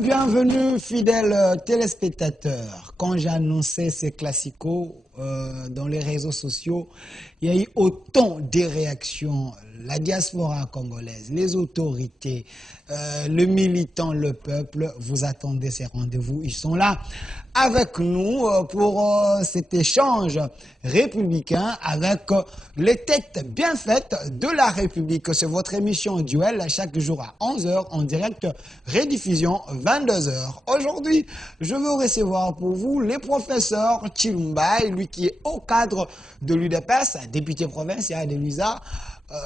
bienvenue, fidèles téléspectateurs. Quand j'ai annoncé ces classicos dans les réseaux sociaux, il y a eu autant de réactions. La diaspora congolaise, les autorités, le militant, le peuple, vous attendez ces rendez-vous. Ils sont là avec nous pour cet échange républicain avec les têtes bien faites de la République. C'est votre émission Duel chaque jour à 11h en direct, rediffusion 22h. Aujourd'hui, je veux recevoir pour vous les professeurs Chilumbai, lui qui est au cadre de l'UDPS, député provincial de l'USA.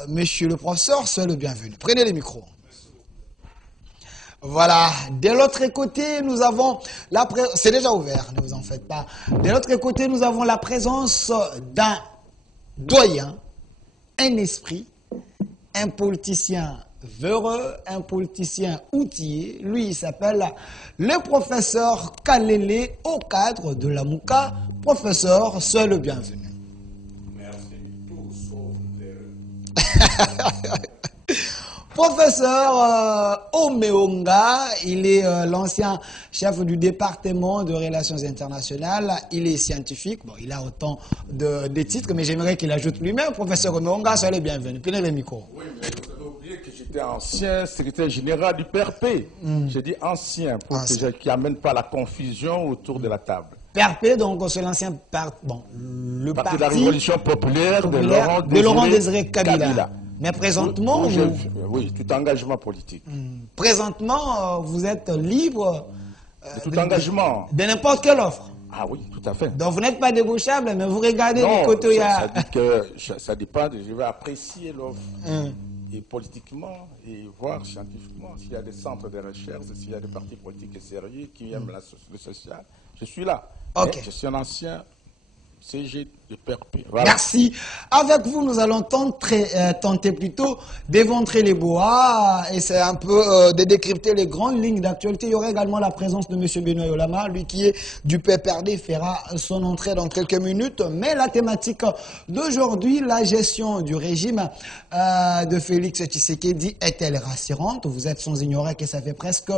Monsieur le professeur, soyez le bienvenu. Prenez les micros. Voilà. De l'autre côté, nous avons la présence... C'est déjà ouvert, ne vous en faites pas. De l'autre côté, nous avons la présence d'un doyen, un esprit, un politicien véreux, un politicien outillé. Lui, il s'appelle le professeur Kalele, au cadre de la Mouka. Professeur, soyez le bienvenu. Professeur Omeonga, il est l'ancien chef du département de relations internationales, il est scientifique, bon, il a autant de titres, mais j'aimerais qu'il ajoute lui-même. Professeur Omeonga, soyez le bienvenu. Prenez le micro. Oui, mais vous avez oublié que j'étais ancien secrétaire général du PRP. J'ai dit ancien, pour que je n'amène pas la confusion autour de la table. PRP, donc c'est l'ancien le parti de la Révolution populaire de Laurent Désiré Kabila. Mais présentement... Oui, tout engagement politique. Présentement, vous êtes libre... de tout engagement. De n'importe quelle offre. Ah oui, tout à fait. Donc vous n'êtes pas débauchable, mais vous regardez du côté où il y a... Ça dit que ça dépend, je vais apprécier l'offre. Et politiquement, et voir scientifiquement, s'il y a des centres de recherche, s'il y a des partis politiques sérieux qui aiment le social, je suis là. Okay. Je suis un ancien CG de PRP. Voilà. Merci. Avec vous, nous allons tenter plutôt d'éventrer les bois et c'est un peu de décrypter les grandes lignes d'actualité. Il y aura également la présence de M. Benoît Yolama, lui qui est du PPRD, fera son entrée dans quelques minutes. Mais la thématique d'aujourd'hui, la gestion du régime de Félix Tshisekedi est-elle rassurante? Vous êtes sans ignorer que ça fait presque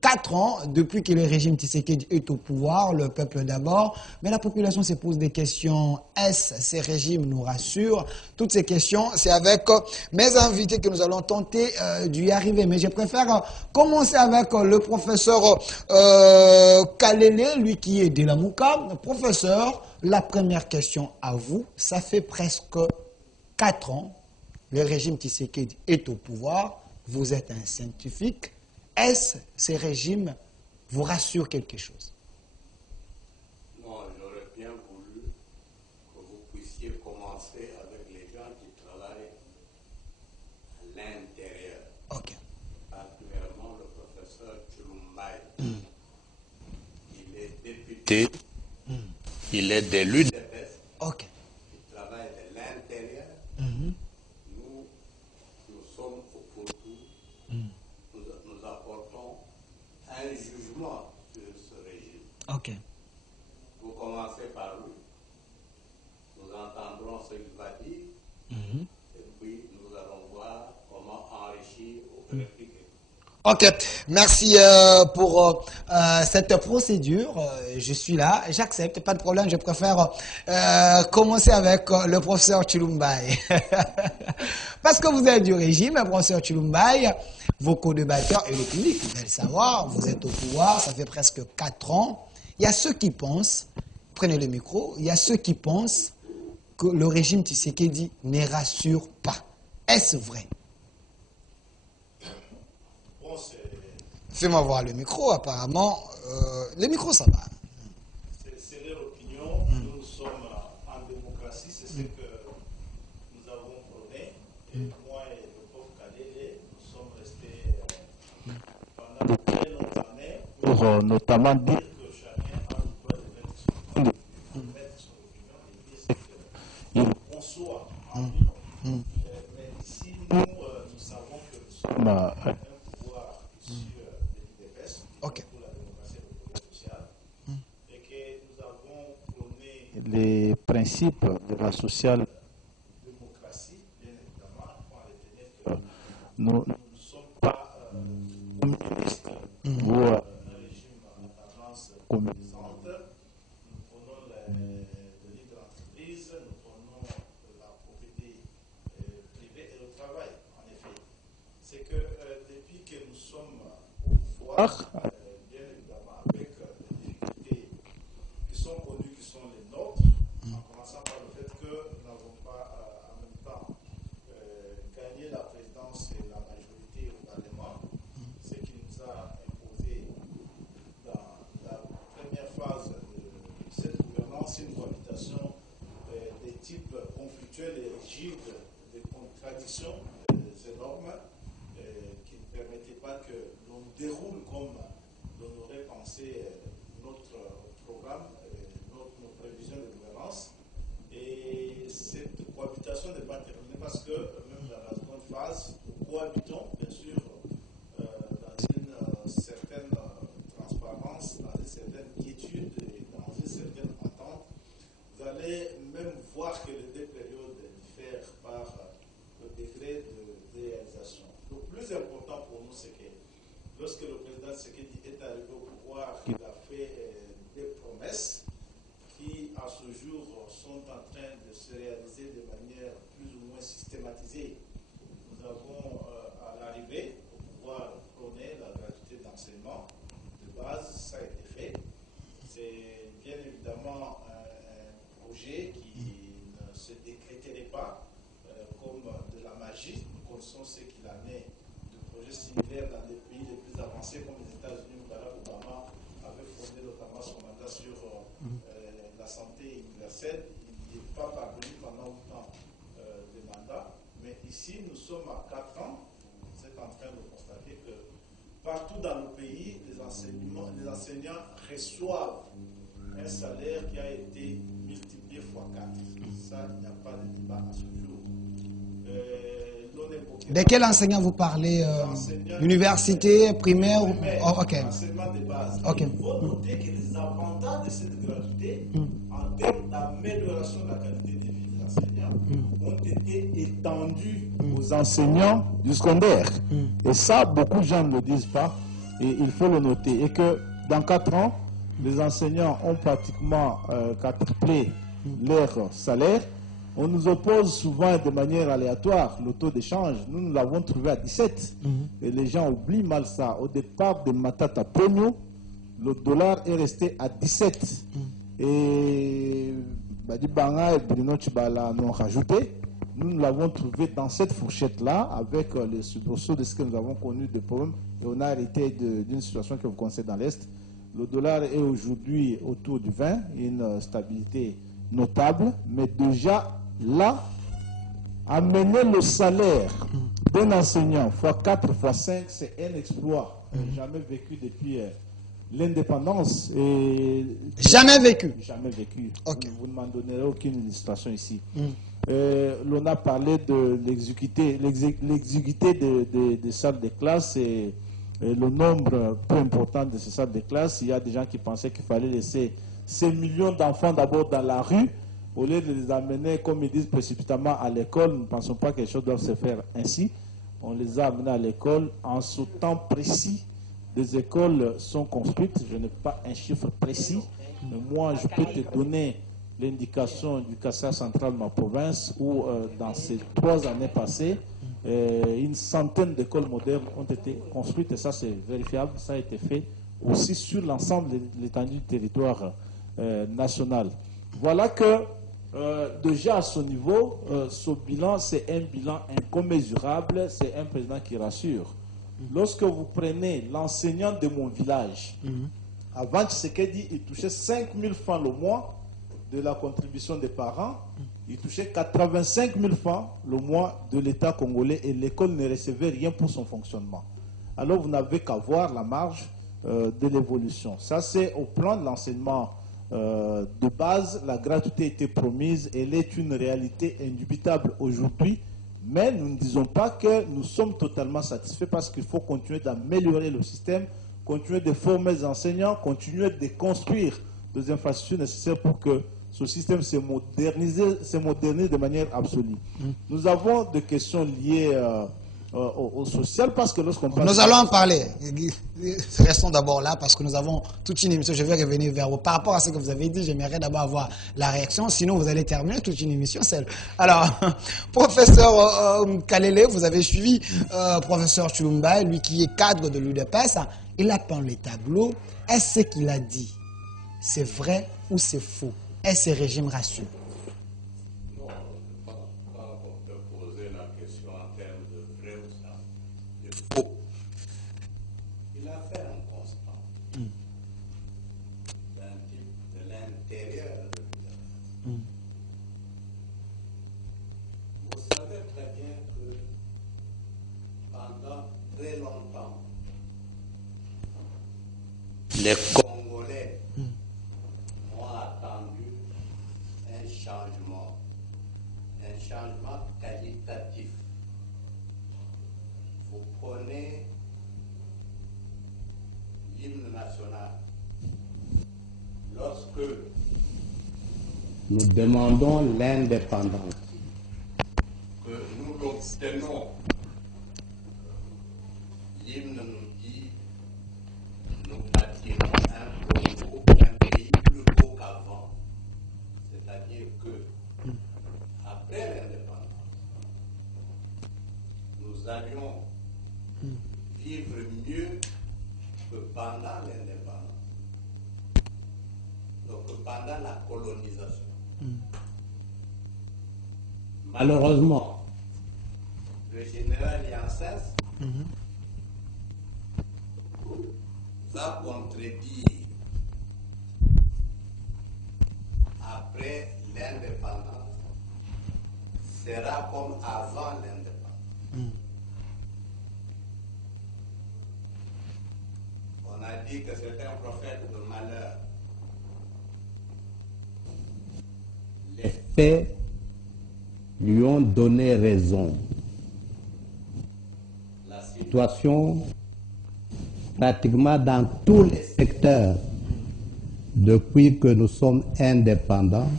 4 ans depuis que le régime Tshisekedi est au pouvoir, le peuple d'abord, mais la population se pose des questions. Est-ce ces régimes nous rassurent? Toutes ces questions, c'est avec mes invités que nous allons tenter d'y arriver. Mais je préfère commencer avec le professeur Kalele, lui qui est de la Mouka. Professeur, la première question à vous, ça fait presque 4 ans, le régime Tshisekedi est au pouvoir, vous êtes un scientifique. Est-ce que ces régimes vous rassurent quelque chose? Moi, j'aurais bien voulu que vous puissiez commencer avec les gens qui travaillent à l'intérieur. Ok. Particulièrement le professeur Chilumbai. Il est député, il est de l'UDPS. Ok. Il travaille de l'intérieur. Nous sommes au pourtour. Nous apportons un jugement sur ce régime. Ok. Vous commencez par lui. Nous entendrons ce qu'il va dire. Et puis, nous allons voir comment enrichir ou répliquer. Ok, merci pour cette procédure. Je suis là, j'accepte, pas de problème. Je préfère commencer avec le professeur Chilumbai. Parce que vous êtes du régime, professeur Chilumbai, vos co-débatteurs et le public, vous allez le savoir, vous êtes au pouvoir, ça fait presque 4 ans. Il y a ceux qui pensent, prenez le micro, il y a ceux qui pensent que le régime Tshisekedi ne rassure pas. Est-ce vrai? Fais-moi voir le micro, apparemment. Le micro, ça va. C'est leur opinion. Nous sommes en démocratie, c'est ce que nous avons prôné. Et moi et le prof Kalele, nous sommes restés pendant de très longues années pour notamment dire que chacun a le droit de mettre son opinion et dire ce qu'il conçoit en lui. Mais ici, nous savons que nous sommes un pouvoir issu Ok. pour la démocratie et le progrès social, et que nous avons prôné les principes de la social-démocratie, bien évidemment, pour retenir que nous ne sommes pas communistes ou communisante. Nous prenons le libre entreprise, nous prenons la propriété privée et le travail, en effet. C'est que depuis que nous sommes au pouvoir, bien évidemment, avec des difficultés qui sont connues, qui sont les nôtres, en commençant par le fait que nous n'avons pas en même temps gagné la présidence et la majorité au Parlement, ce qui nous a imposé dans la première phase de cette gouvernance une cohabitation des types conflictuels et rigides, des contradictions énormes qui ne permettaient pas que l'on déroule comme l'on aurait pensé notre programme, nos prévisions de gouvernance. Et cette cohabitation n'est pas terminée parce que même dans la seconde phase, nous cohabitons, bien sûr, dans une certaine transparence, dans une certaine quiétude et dans une certaine entente. Vous allez même voir que les deux périodes diffèrent par le degré de réalisation. Le plus important pour nous, c'est que lorsque le président Tshisekedi est arrivé au pouvoir, il a fait des promesses qui, à ce jour, sont en train de se réaliser de manière plus ou moins systématisée. Nous avons, à l'arrivée, au pouvoir, prôné la gratuité d'enseignement. De base, ça a été fait. C'est bien évidemment un projet qui ne se décréterait pas comme de la magie. Nous connaissons ce qu'il en est de projets similaires dans des pays les plus avancés comme les États-Unis où Barack Obama avait fondé notamment son mandat sur la santé universelle. Il n'est pas parvenu pendant autant de mandats. Mais ici, nous sommes à 4 ans. Vous êtes en train de constater que partout dans le pays, les enseignants reçoivent un salaire qui a été multiplié fois 4. Ça, il n'y a pas de débat à ce jour. De quel enseignant vous parlez université, primaire oh, ok. Enseignement de base. Okay. Il faut noter que les avantages de cette gratuité, en termes d'amélioration de la qualité de vie des enseignants, ont été étendus aux enseignants du secondaire. Et ça, beaucoup de gens ne le disent pas, et il faut le noter. Et que dans 4 ans, les enseignants ont pratiquement quadruplé leur salaire. On nous oppose souvent de manière aléatoire le taux d'échange. Nous l'avons trouvé à 17. Et les gens oublient mal ça. Au départ de Matata Ponyo, le dollar est resté à 17. Et Badi Banga et Bruno Chibala l'ont rajouté. Nous l'avons trouvé dans cette fourchette-là, avec les soubresauts de ce que nous avons connu de problèmes. Et on a hérité d'une situation que vous connaissez dans l'Est. Le dollar est aujourd'hui autour du 20, une stabilité notable, mais déjà là, amener le salaire d'un enseignant fois 4 fois 5, c'est un exploit jamais vécu depuis l'indépendance. Jamais vécu. Jamais vécu. Okay. Vous ne m'en donnerez aucune illustration ici. L'on a parlé de l'exiguïté des salles de classe et le nombre peu important de ces salles de classe. Il y a des gens qui pensaient qu'il fallait laisser ces millions d'enfants d'abord dans la rue, au lieu de les amener, comme ils disent, précipitamment à l'école. Nous ne pensons pas que les choses doivent se faire ainsi. On les a amenés à l'école en ce temps précis. Des écoles sont construites. Je n'ai pas un chiffre précis, mais moi, je peux te donner l'indication du Kassa central de ma province où, dans ces 3 années passées, une centaine d'écoles modernes ont été construites. Et ça, c'est vérifiable. Ça a été fait aussi sur l'ensemble de l'étendue du territoire national. Voilà que déjà à ce niveau, ce bilan, c'est un bilan incommensurable, c'est un président qui rassure. Lorsque vous prenez l'enseignant de mon village, avant Tshisekedi, il touchait 5 000 francs le mois de la contribution des parents, il touchait 85 000 francs le mois de l'État congolais et l'école ne recevait rien pour son fonctionnement. Alors vous n'avez qu'à voir la marge de l'évolution. Ça, c'est au plan de l'enseignement de base. La gratuité était promise, elle est une réalité indubitable aujourd'hui, mais nous ne disons pas que nous sommes totalement satisfaits parce qu'il faut continuer d'améliorer le système, continuer de former les enseignants, continuer de construire des infrastructures nécessaires pour que ce système se modernise de manière absolue. Nous avons des questions liées au social, parce que lorsqu'on parle... Nous allons en parler. Restons d'abord là parce que nous avons toute une émission. Je vais revenir vers vous. Par rapport à ce que vous avez dit, j'aimerais d'abord avoir la réaction. Sinon, vous allez terminer toute une émission seule. Alors, professeur Kalele, vous avez suivi professeur Chulumba, lui qui est cadre de l'UDPS. Il a peint les tableaux. Est-ce ce qu'il a dit, c'est vrai ou c'est faux? Est-ce ce régime rassure? Il a fait un constat d'un type de l'intérieur de l'UDPS. Vous savez très bien que pendant très longtemps, les Congolais ont attendu un changement qualitatif. Vous prenez l'hymne national. Lorsque nous demandons l'indépendance, que nous l'obtenons, l'hymne nous dit nous bâtirons un pays plus beau qu'avant. C'est-à-dire que après l'indépendance, nous allions vivre mieux que pendant l'indépendance, donc pendant la colonisation. Malheureusement, le général Yancès va contredire après l'indépendance sera comme avant l'indépendance. On a dit que c'était un prophète de malheur. Les faits lui ont donné raison. La situation, pratiquement dans tous les secteurs, depuis que nous sommes indépendants,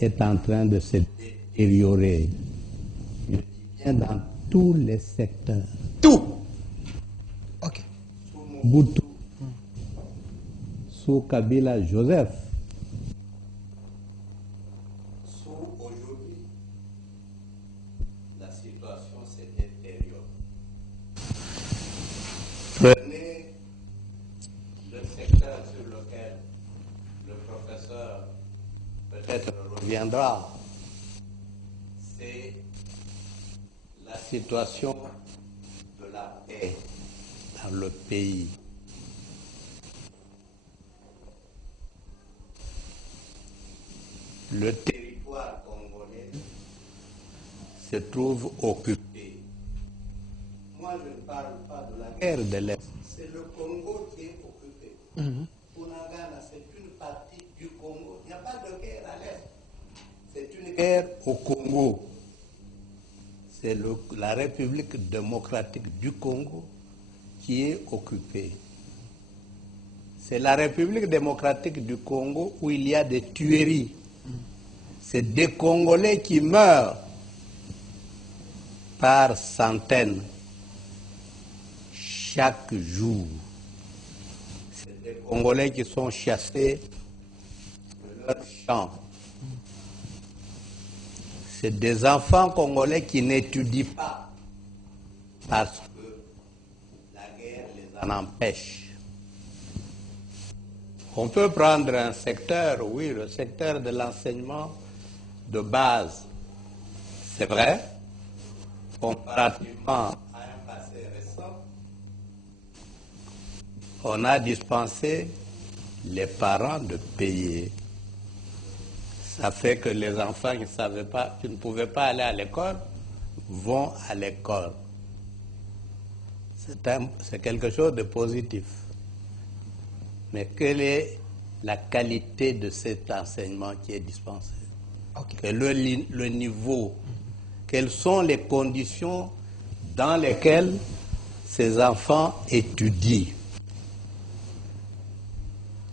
est en train de se détériorer. Je dis bien dans tous les secteurs. Tout. Ok. Sous Mobutu, sous Kabila Joseph, sous aujourd'hui, la situation se détériore. Prenez le secteur sur lequel le professeur peut-être reviendra, c'est la situation de la paix dans le pays. Le territoire congolais se trouve occupé. Moi, je ne parle pas de la guerre de l'Est. C'est le Congo qui est occupé. Bunagana, c'est une partie du Congo. Il n'y a pas de guerre à l'Est. C'est une guerre au Congo. C'est la République démocratique du Congo qui est occupée. C'est la République démocratique du Congo où il y a des tueries. C'est des Congolais qui meurent par centaines chaque jour. C'est des Congolais qui sont chassés de leurs champs. C'est des enfants congolais qui n'étudient pas parce que la guerre les en empêche. On peut prendre un secteur, oui, le secteur de l'enseignement de base. C'est vrai, comparativement à un passé récent, on a dispensé les parents de payer. Ça fait que les enfants qui ne pouvaient pas aller à l'école, vont à l'école. C'est quelque chose de positif. Mais quelle est la qualité de cet enseignement qui est dispensé? Okay. Le niveau, quelles sont les conditions dans lesquelles ces enfants étudient?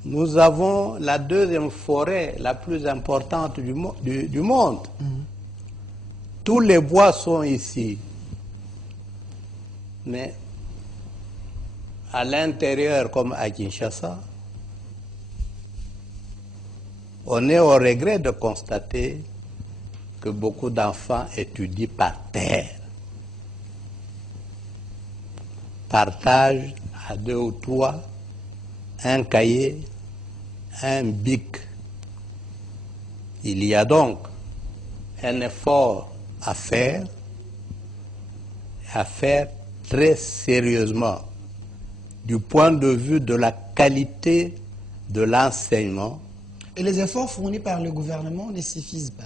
Nous avons la deuxième forêt la plus importante du monde. Tous les bois sont ici. Mais à l'intérieur comme à Kinshasa, on est au regret de constater que beaucoup d'enfants étudient par terre. Partagent à 2 ou 3 un cahier, un bic. Il y a donc un effort à faire très sérieusement du point de vue de la qualité de l'enseignement. Et les efforts fournis par le gouvernement ne suffisent pas.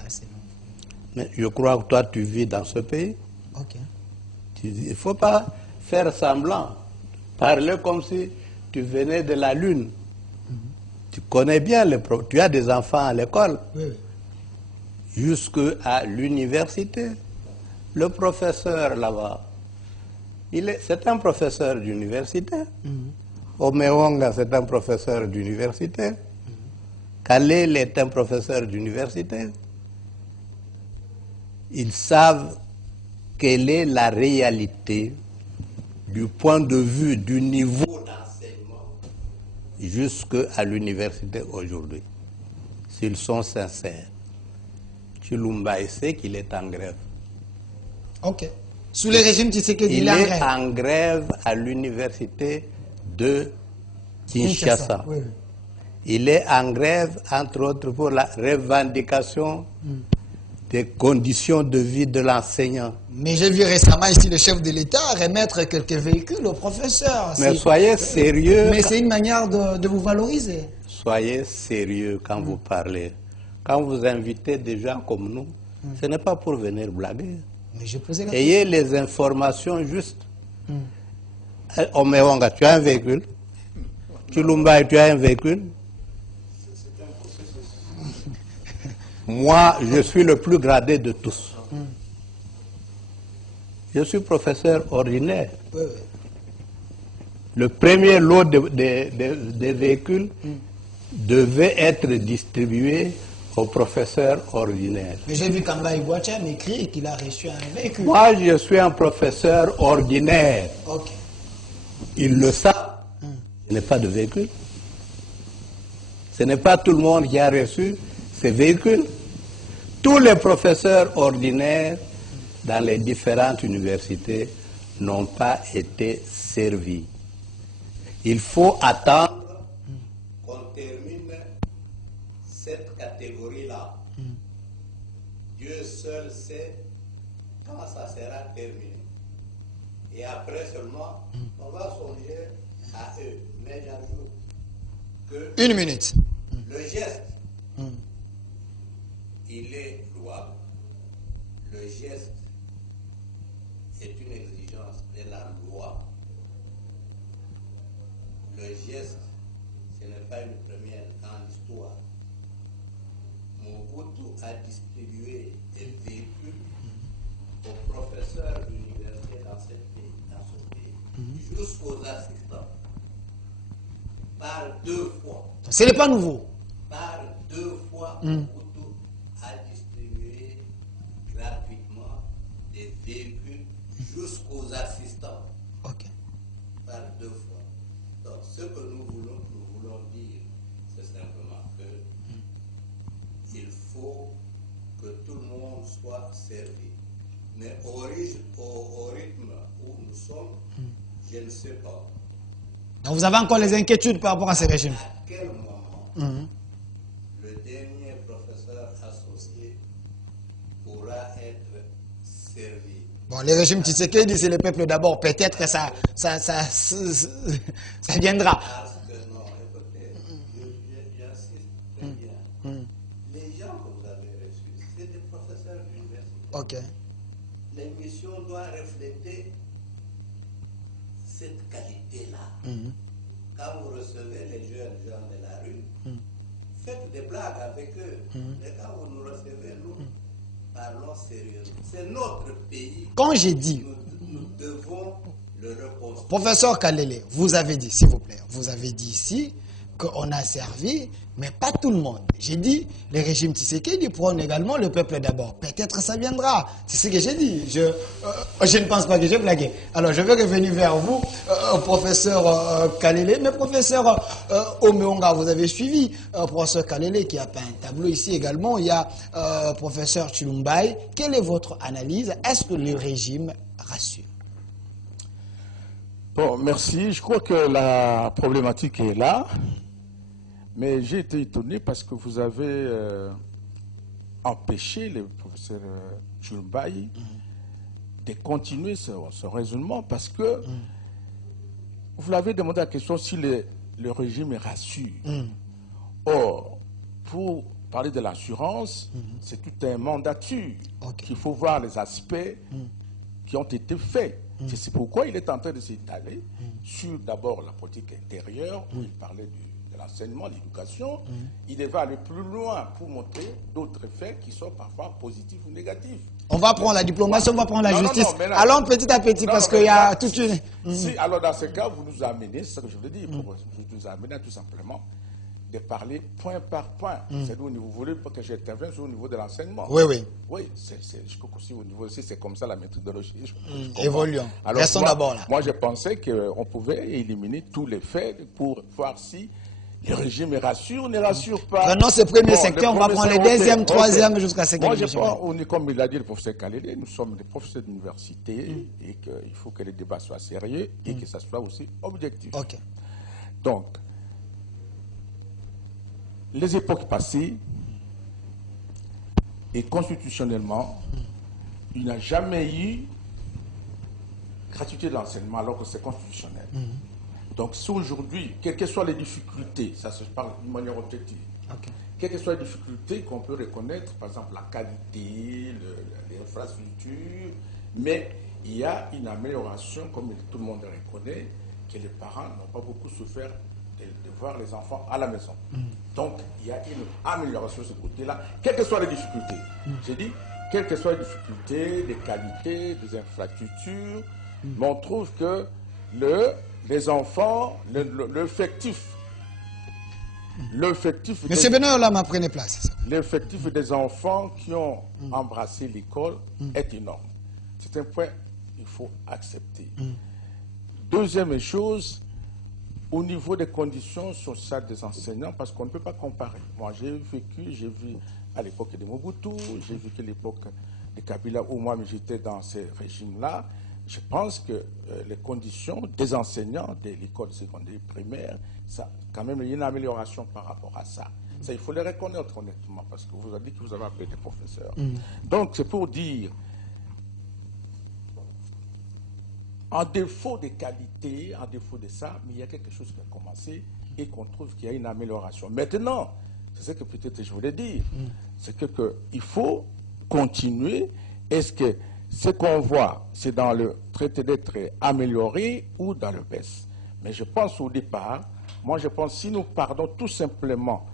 Mais je crois que toi, tu vis dans ce pays. Ok. Il ne faut pas faire semblant, parler comme si tu venais de la Lune. Tu connais bien les problèmes. Tu as des enfants à l'école, Oui. jusqu'à l'université. Le professeur là-bas, c'est un professeur d'université. Omeonga, c'est un professeur d'université. Kalel est un professeur d'université. Ils savent quelle est la réalité du point de vue du niveau d'enseignement jusqu'à l'université aujourd'hui. S'ils sont sincères. Chilumba sait qu'il est en grève. Ok. Sous le régime Tshisekedi, il est en grève à l'université de Kinshasa. Oui. Il est en grève, entre autres, pour la revendication des conditions de vie de l'enseignant. Mais j'ai vu récemment ici le chef de l'État remettre quelques véhicules aux professeurs. Mais soyez sérieux. Mais c'est une manière de vous valoriser. Soyez sérieux quand vous parlez. Quand vous invitez des gens comme nous, ce n'est pas pour venir blaguer. Mais je posais la Ayez les informations justes. Omeonga, tu as un véhicule. Chilumba, tu as un véhicule. Moi, je suis le plus gradé de tous. Je suis professeur ordinaire. Oui. Le premier lot de véhicules devait être distribué aux professeurs ordinaires. Mais j'ai vu qu'Amba Iguacha m'écrit qu'il a reçu un véhicule. Moi, je suis un professeur ordinaire. Ok. Ils le savent. Je n'ai pas de véhicule. Ce n'est pas tout le monde qui a reçu ces véhicules. Tous les professeurs ordinaires dans les différentes universités n'ont pas été servis. Il faut attendre qu'on termine cette catégorie-là. Dieu seul sait quand ça sera terminé. Et après seulement, on va songer à eux. Mais j'ajoute que... Une minute. Le geste, il est louable. Le geste est une exigence de la loi. Le geste, ce n'est pas une première dans l'histoire. Mobutu a distribué des véhicules aux professeurs d'université dans ce pays, jusqu'aux assistants, par 2 fois. Ce n'est pas nouveau. Par 2 fois, Mobutu a distribué gratuitement des véhicules jusqu'aux assistants. Ok. Par 2 fois. Donc, ce que nous voulons dire, c'est simplement que il faut que tout le monde soit servi. Mais au rythme où nous sommes, je ne sais pas. Donc vous avez encore les inquiétudes par rapport à ces régimes. À quel moment le dernier professeur associé pourra être servi? Bon, les régimes Tshisekedi, c'est le peuple d'abord. Peut-être que ça viendra. Parce que non, écoutez, j'insiste très bien. Les gens que vous avez reçus, c'est des professeurs d'université. Ok. L'émission doit refléter cette qualité-là. Quand vous recevez les jeunes gens de la rue, faites des blagues avec eux. Mais quand vous nous recevez, nous parlons sérieusement. C'est notre pays. Quand j'ai dit, Nous devons le reconstruire. professeur Kalele, vous avez dit, s'il vous plaît, vous avez dit ici qu'on a servi Mais pas tout le monde. J'ai dit, le régime Tshisekedi prône également le peuple d'abord. Peut-être ça viendra. C'est ce que j'ai dit. Je ne pense pas que j'ai blagué. Alors, je vais revenir vers vous, professeur Kalele. Mais professeur Omeonga, vous avez suivi professeur Kalele qui a peint un tableau ici également. Il y a professeur Chilumbaï. Quelle est votre analyse? Est-ce que le régime rassure? Bon, merci. Je crois que la problématique est là. Mais j'ai été étonné parce que vous avez empêché le professeur Chilumbaï de continuer ce raisonnement parce que vous l'avez demandé la question si le régime rassure. Or, pour parler de l'assurance, c'est tout un mandature qu'il faut voir les aspects qui ont été faits. C'est pourquoi il est en train de s'étaler sur d'abord la politique intérieure, où il parlait de l'enseignement, l'éducation. Il va aller plus loin pour montrer d'autres faits qui sont parfois positifs ou négatifs. On va prendre la diplomatie, on va prendre la justice. Allons petit à petit parce qu'il y a toute une... Alors dans ce cas, vous nous amenez, c'est ce que je veux dire, vous nous amenez tout simplement de parler point par point. C'est au niveau, vous voulez pas que j'intervienne sur au niveau de l'enseignement. Oui, oui. Oui, je crois qu'aussi au niveau aussi, c'est comme ça la méthodologie. Évoluons. Alors, restons d'abord là. Moi, je pensais qu'on pouvait éliminer tous les faits pour voir si le régime rassure ou ne rassure pas. Prenons ce premier secteur, on va prendre les deuxième, troisième jusqu'à ce Moi, je pense, comme il a dit le professeur Kalele, nous sommes des professeurs d'université et qu'il faut que les débats soient sérieux et que ça soit aussi objectif. Ok. Donc, les époques passées, et constitutionnellement, il n'y a jamais eu gratuité de l'enseignement alors que c'est constitutionnel. Donc, si aujourd'hui, quelles que soient les difficultés, ça se parle d'une manière objective, quelles que soient les difficultés qu'on peut reconnaître, par exemple la qualité, les infrastructures, mais il y a une amélioration, comme tout le monde reconnaît, que les parents n'ont pas beaucoup souffert de voir les enfants à la maison. Donc, il y a une amélioration de ce côté-là, quelles que soient les difficultés. J'ai dit, quelles que soient les difficultés, les qualités, des infrastructures, mais on trouve que les enfants, l'effectif. Monsieur Benoît, là, prenez place. L'effectif des enfants qui ont embrassé l'école est énorme. C'est un point qu'il faut accepter. Deuxième chose, au niveau des conditions sociales des enseignants, parce qu'on ne peut pas comparer. Moi, j'ai vu à l'époque de Mobutu, j'ai vécu l'époque de Kabila, où moi j'étais dans ces régimes-là. Je pense que les conditions des enseignants de l'école secondaire primaire, ça, quand même, il y a une amélioration par rapport à ça. Ça, il faut le reconnaître honnêtement, parce que vous avez dit que vous avez appelé des professeurs. Donc, c'est pour dire, en défaut de qualité, en défaut de ça, mais il y a quelque chose qui a commencé et qu'on trouve qu'il y a une amélioration. Maintenant, c'est ce que peut-être je voulais dire, c'est qu'il faut continuer. Est-ce que ce qu'on voit, c'est dans le traité d'être amélioré ou dans le baisse? Mais je pense au départ, moi je pense si nous partons tout simplement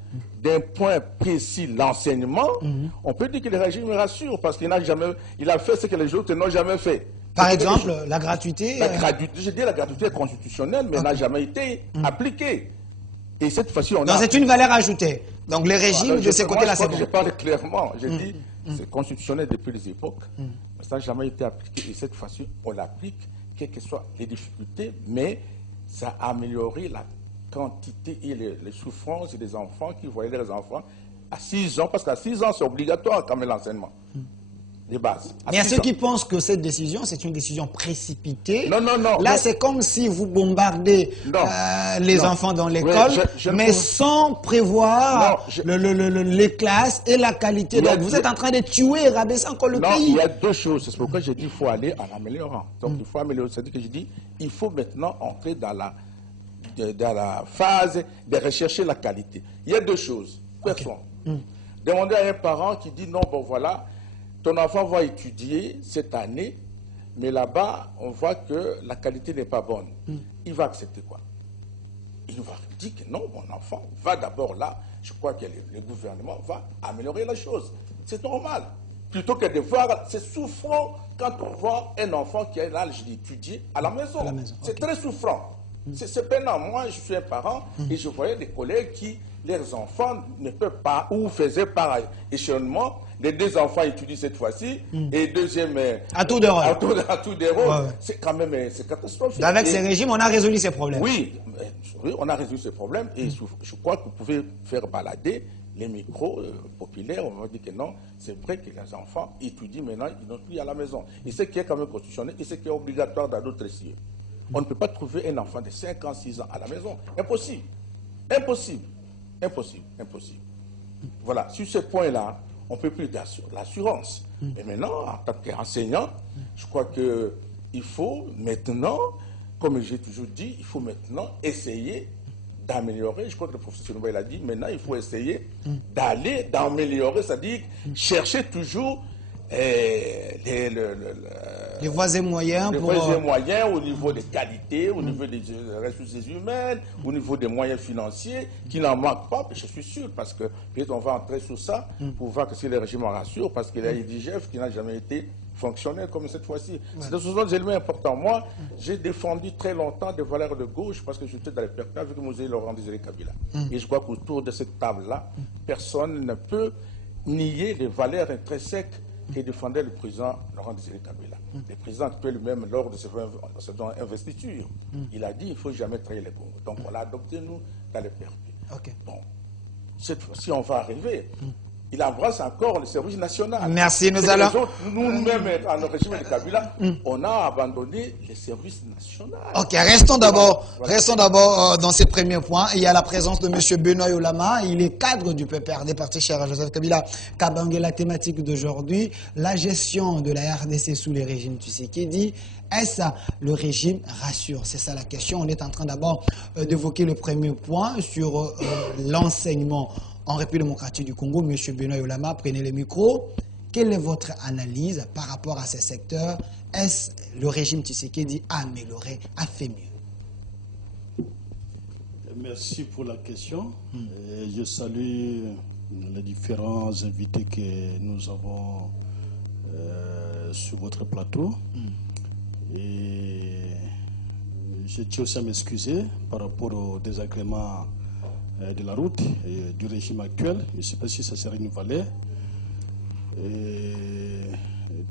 d'un point précis, l'enseignement, on peut dire que le régime rassure parce qu'il n'a jamais, il a fait ce que les autres n'ont jamais fait. Par exemple, la gratuité. Je dis la gratuité est constitutionnelle, mais n'a jamais été appliquée. Et cette fois-ci, on a... c'est une valeur ajoutée. Donc les régimes de ces côtés-là, c'est bon. Je parle clairement. Je dis, c'est constitutionnel depuis les époques, mais ça n'a jamais été appliqué. Et cette fois-ci, on l'applique, quelles que soient les difficultés, mais ça a amélioré la quantité et les souffrances des enfants qui voyaient leurs enfants à 6 ans, parce qu'à 6 ans, c'est obligatoire quand même l'enseignement. De base. Mais il y a ceux qui pensent que cette décision, c'est une décision précipitée. Non. Là, c'est comme si vous bombardez les enfants dans l'école, mais sans prévoir les classes et la qualité. Donc, vous êtes en train de tuer et rabaisser encore le pays. Il y a deux choses. C'est pourquoi j'ai dit qu'il faut aller en améliorant. Donc, il faut améliorer. C'est-à-dire que j'ai dit il faut maintenant entrer dans la phase de rechercher la qualité. Il y a deux choses. Personne. Demandez à un parent qui dit non, bon voilà, ton enfant va étudier cette année, mais là-bas, on voit que la qualité n'est pas bonne. Il va accepter quoi? Il va dire que non, mon enfant va d'abord là. Je crois que le gouvernement va améliorer la chose. C'est normal. Plutôt que de voir, c'est souffrant quand on voit un enfant qui a l'âge d'étudier à la maison. C'est très souffrant. C'est peinant. Moi, je suis un parent et je voyais des collègues qui, leurs enfants ne peuvent pas, ou faisaient par échelonnement. Les 2 enfants étudient cette fois-ci et deuxième... à tout de rôle. À tout de rôle. Ouais. C'est quand même c'est catastrophique. Avec ces régimes, on a résolu ces problèmes. Oui, on a résolu ces problèmes et je crois que vous pouvez faire balader les micros populaires. On va dire que non, c'est vrai que les enfants étudient maintenant, ils n'ont plus à la maison. Et ce qui est quand même constitutionnel et ce qui est obligatoire dans d'autres cieux. On ne peut pas trouver un enfant de 5 ans, 6 ans à la maison. Impossible. Impossible. Impossible. Impossible. Voilà, sur ce point-là, on ne peut plus l'assurance. Mais maintenant, en tant qu'enseignant, je crois qu'il faut maintenant, comme j'ai toujours dit, il faut maintenant essayer d'améliorer. Je crois que le professeur Nouba l'a dit, maintenant il faut essayer d'améliorer, c'est-à-dire chercher toujours les voies et moyens au niveau des qualités, au niveau des ressources humaines, au niveau des moyens financiers, qui n'en manquent pas, je suis sûr, parce que peut-être on va entrer sur ça pour voir que si le régime en rassure, parce qu'il y a l'IDGF qui n'a jamais été fonctionnel comme cette fois-ci. Ce sont des éléments importants. Moi, j'ai défendu très longtemps des valeurs de gauche parce que j'étais dans les perpétuels avec Mosé Laurent Désiré Kabila. Et je crois qu'autour de cette table-là, personne ne peut nier les valeurs intrinsèques que défendait le président Laurent Désiré Kabila. Le président actuel lui-même, lors de cette investiture, il a dit qu'il ne faut jamais trahir les Congo. Donc on l'a adopté, nous, dans les perpétuels. Okay. Bon, cette fois-ci, on va arriver. Il embrasse encore le service national. Merci, nous allons... Nous-mêmes, dans le régime de Kabila, on a abandonné le service national. Ok, restons d'abord dans ces premiers points. Il y a la présence de M. Benoît Yolama. Il est cadre du PPRD, parti cher à Joseph Kabila. Kabange, la thématique d'aujourd'hui, la gestion de la RDC sous les régimes Tshisekedi. Est-ce le régime rassure? C'est ça la question. On est en train d'abord d'évoquer le premier point sur l'enseignement en République démocratique du Congo. M. Benoît Yolama, prenez le micro. Quelle est votre analyse par rapport à ces secteurs? Est-ce le régime Tshisekedi a amélioré, a fait mieux? Merci pour la question. Je salue les différents invités que nous avons sur votre plateau. Et je tiens aussi à m'excuser par rapport au désagrément de la route et du régime actuel. Je ne sais pas si ça serait renouvelé.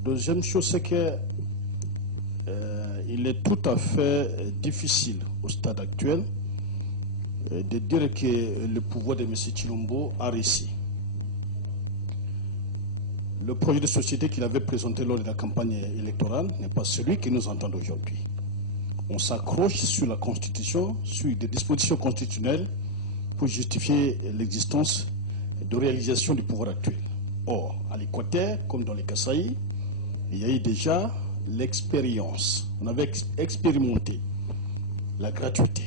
Deuxième chose, c'est que il est tout à fait difficile au stade actuel de dire que le pouvoir de M. Tshilombo a réussi. Le projet de société qu'il avait présenté lors de la campagne électorale n'est pas celui que nous entendons aujourd'hui. On s'accroche sur la Constitution, sur des dispositions constitutionnelles pour justifier l'existence de réalisation du pouvoir actuel. Or, à l'Équateur, comme dans les Kasaï, il y a eu déjà l'expérience. On avait expérimenté la gratuité.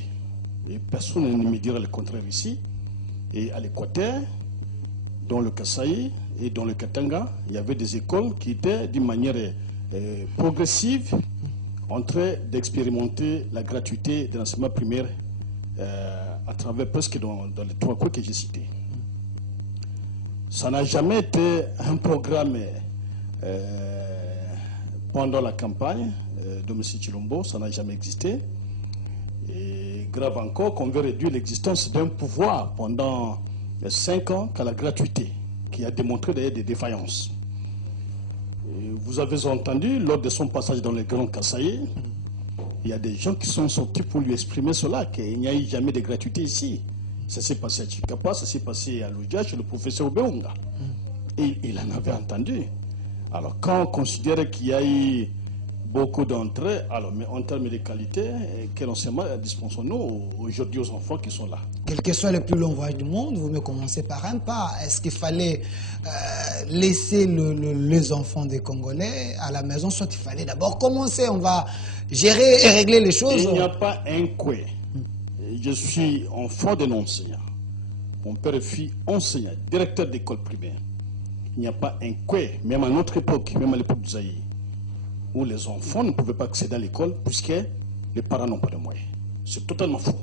Et personne ne me dira le contraire ici. Et à l'Équateur, dans le Kasaï et dans le Katanga, il y avait des écoles qui étaient d'une manière progressive en train d'expérimenter la gratuité de l'enseignement primaire à travers presque dans les 3 cours que j'ai cités. Ça n'a jamais été un programme pendant la campagne de M. Tshilombo, ça n'a jamais existé. Et grave encore qu'on veut réduire l'existence d'un pouvoir pendant 5 ans qu'à la gratuité, qui a démontré d'ailleurs des défaillances. Et vous avez entendu, lors de son passage dans le Grand Kasaï, il y a des gens qui sont sortis pour lui exprimer cela, qu'il n'y a eu jamais de gratuité ici. Ça s'est passé à Chikapa, ça s'est passé à Loudja, chez le professeur Obeunga. Et il en avait entendu. Alors, quand on considère qu'il y a eu beaucoup d'entrées, alors, mais en termes de qualité, quel enseignement dispensons-nous aujourd'hui aux enfants qui sont là? Quel que soit le plus long voyage du monde, vous me commencez par un pas. Est-ce qu'il fallait laisser les enfants des Congolais à la maison, soit il fallait d'abord commencer, on va gérer et régler les choses? Il n'y a pas un coué. Je suis enfant d'un enseignant. Mon père est fils enseignant, directeur d'école primaire. Il n'y a pas un coué, même à notre époque, même à l'époque du Zaïre, où les enfants ne pouvaient pas accéder à l'école puisque les parents n'ont pas de moyens. C'est totalement faux.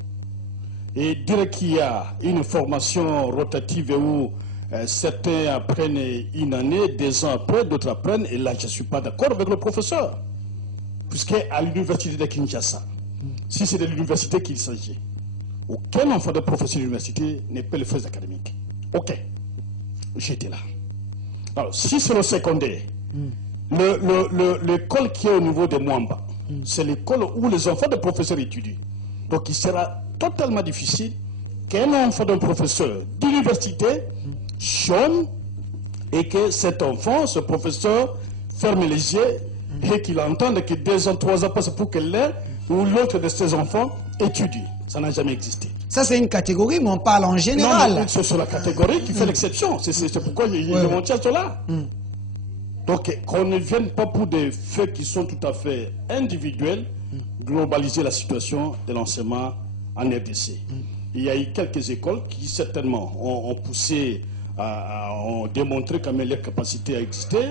Et dire qu'il y a une formation rotative où certains apprennent une année, 2 ans après, d'autres apprennent, et là je ne suis pas d'accord avec le professeur. Puisque à l'université de Kinshasa, si c'est de l'université qu'il s'agit, aucun enfant de professeur d'université n'est pas le fait académique. Ok, j'étais là. Alors, si c'est le secondaire, l'école qui est au niveau de Mwamba, c'est l'école où les enfants de professeurs étudient. Donc, il sera totalement difficile qu'un enfant d'un professeur d'université chôme et que cet enfant, ce professeur, ferme les yeux et qu'il entende que 2 ans, 3 ans passent pour que l'un ou l'autre de ses enfants étudie. Ça n'a jamais existé. Ça, c'est une catégorie, mais on parle en général. Non, c'est la catégorie qui fait l'exception. C'est pourquoi je tiens cela. Donc, qu'on ne vienne pas pour des faits qui sont tout à fait individuels, globaliser la situation de l'enseignement en RDC. Il y a eu quelques écoles qui, certainement, ont poussé, ont démontré quand même leur capacité à exister,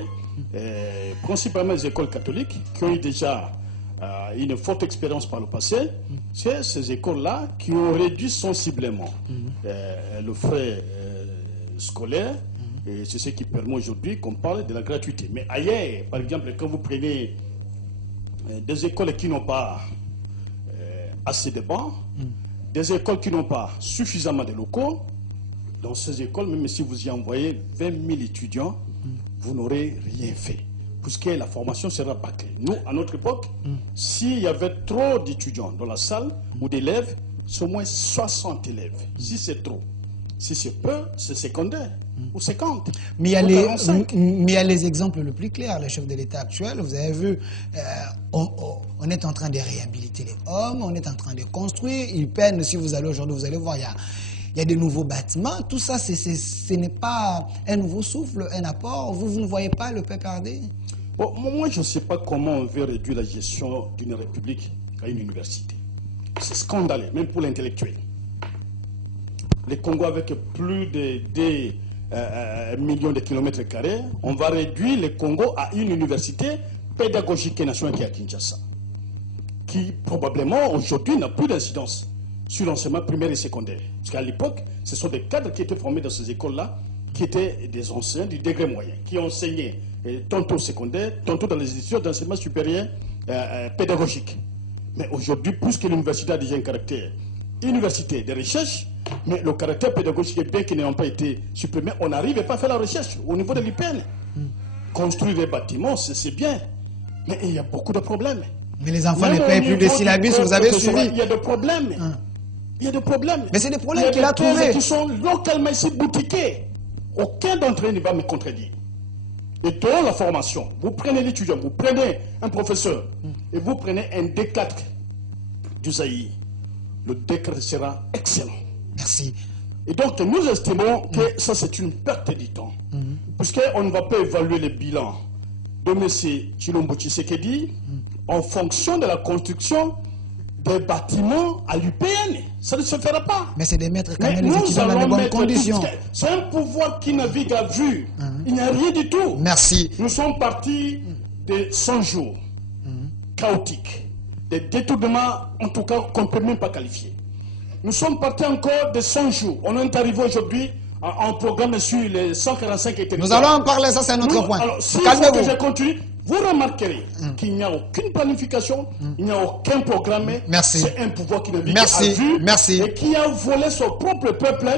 principalement les écoles catholiques, qui ont eu déjà une forte expérience par le passé. C'est ces écoles-là qui ont réduit sensiblement le frais scolaire. Et c'est ce qui permet aujourd'hui qu'on parle de la gratuité. Mais ailleurs, par exemple, quand vous prenez des écoles qui n'ont pas assez de bancs, des écoles qui n'ont pas suffisamment de locaux, dans ces écoles, même si vous y envoyez 20 000 étudiants, vous n'aurez rien fait, puisque la formation sera bâclée. Nous, à notre époque, s'il y avait trop d'étudiants dans la salle ou d'élèves, c'est au moins 60 élèves. Si c'est trop, si c'est peu, c'est secondaire ou 50. Mais il y a les exemples les plus clairs. Le chef de l'État actuel, vous avez vu, on est en train de réhabiliter les hommes, on est en train de construire. Ils peinent, si vous allez aujourd'hui, vous allez voir, il y a des nouveaux bâtiments. Tout ça, ce n'est pas un nouveau souffle, un apport. Vous ne voyez pas le PPRD? Bon, moi, je ne sais pas comment on veut réduire la gestion d'une république à une université. C'est scandaleux, même pour l'intellectuel. Les Congo avec plus de 2 millions de kilomètres carrés, on va réduire le Congo à une université pédagogique et nationale qui est à Kinshasa, qui probablement aujourd'hui n'a plus d'incidence sur l'enseignement primaire et secondaire. Parce qu'à l'époque, ce sont des cadres qui étaient formés dans ces écoles-là, qui étaient des enseignants du degré moyen, qui enseignaient tantôt au secondaire, tantôt dans les institutions d'enseignement supérieur pédagogique. Mais aujourd'hui, plus que l'université a déjà un caractère université de recherche, mais le caractère pédagogique, bien qu'il n'ait pas été supprimé, on n'arrive pas à faire la recherche au niveau de l'IPN. Construire des bâtiments, c'est bien, mais il y a beaucoup de problèmes. Mais les enfants ne payent plus de syllabus, vous avez suivi. Il y a des problèmes. Il y a des problèmes. Mais c'est des problèmes qu'il a trouvés. Qui sont localement ici boutiqués. Aucun d'entre eux ne va me contredire. Et dans la formation, vous prenez l'étudiant, vous prenez un professeur, et vous prenez un D4 du Zaïre. Le décret sera excellent. Merci. Et donc, nous estimons que ça, c'est une perte de temps. Puisqu'on ne va pas évaluer le bilan de M. Chilombo Tshisekedi en fonction de la construction des bâtiments à l'UPN. Ça ne se fera pas. Mais c'est de mettre quand même les étudiants dans de bonnes conditions. C'est un pouvoir qui navigue à vue. Il n'y a rien du tout. Merci. Nous sommes partis de 100 jours chaotiques. Des détournements, en tout cas, qu'on ne peut même pas qualifier. Nous sommes partis encore de 100 jours. On est arrivé aujourd'hui en programme sur les 145 territoires. Nous allons en parler, ça c'est un autre point. Alors, si je continue, vous remarquerez qu'il n'y a aucune planification, il n'y a aucun programme. Merci. C'est un pouvoir qui navigue à vue et qui a volé son propre peuple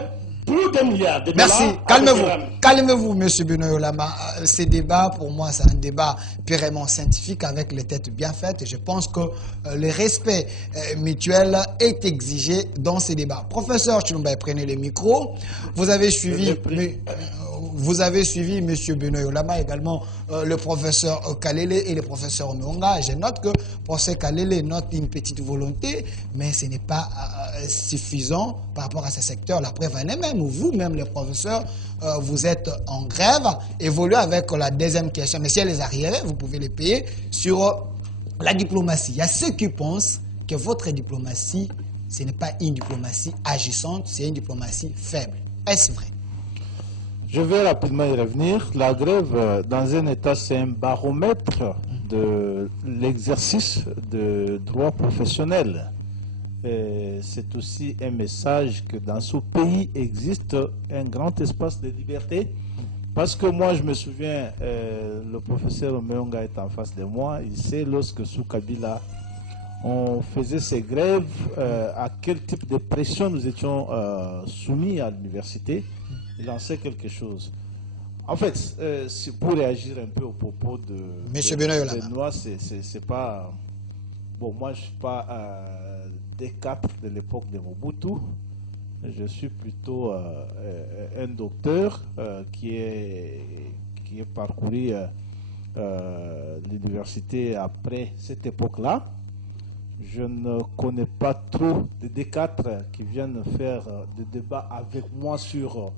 plus d'un milliard de dollars. Merci. Calmez-vous. Calmez-vous, M. Benoît Yolama. Ces débats, pour moi, c'est un débat purement scientifique avec les têtes bien faites. Et je pense que le respect mutuel est exigé dans ces débats. Professeur Chilomba, prenez le micro. Vous avez suivi M. Benoît Yolama, également le professeur Kalele et le professeur Mwanga. Je note que le professeur Kalele note une petite volonté, mais ce n'est pas suffisant par rapport à ce secteur. La preuve en est même, vous-même, les professeurs, vous êtes en grève. Évoluez avec la deuxième question. Mais si elle les arriérés, vous pouvez les payer sur la diplomatie. Il y a ceux qui pensent que votre diplomatie, ce n'est pas une diplomatie agissante, c'est une diplomatie faible. Est-ce vrai? Je vais rapidement y revenir. La grève, dans un État, c'est un baromètre de l'exercice de droits professionnels. C'est aussi un message que dans ce pays existe un grand espace de liberté. Parce que moi, je me souviens, le professeur Mwanga est en face de moi. Il sait, lorsque sous Kabila, on faisait ces grèves, à quel type de pression nous étions soumis à l'université. Il en sait quelque chose. En fait, c'est pour réagir un peu au propos de Benoît, c'est pas... Bon, moi, je ne suis pas des quatre de l'époque de Mobutu. Je suis plutôt un docteur qui est parcouru l'université après cette époque-là. Je ne connais pas trop de D4 qui viennent faire des débats avec moi sur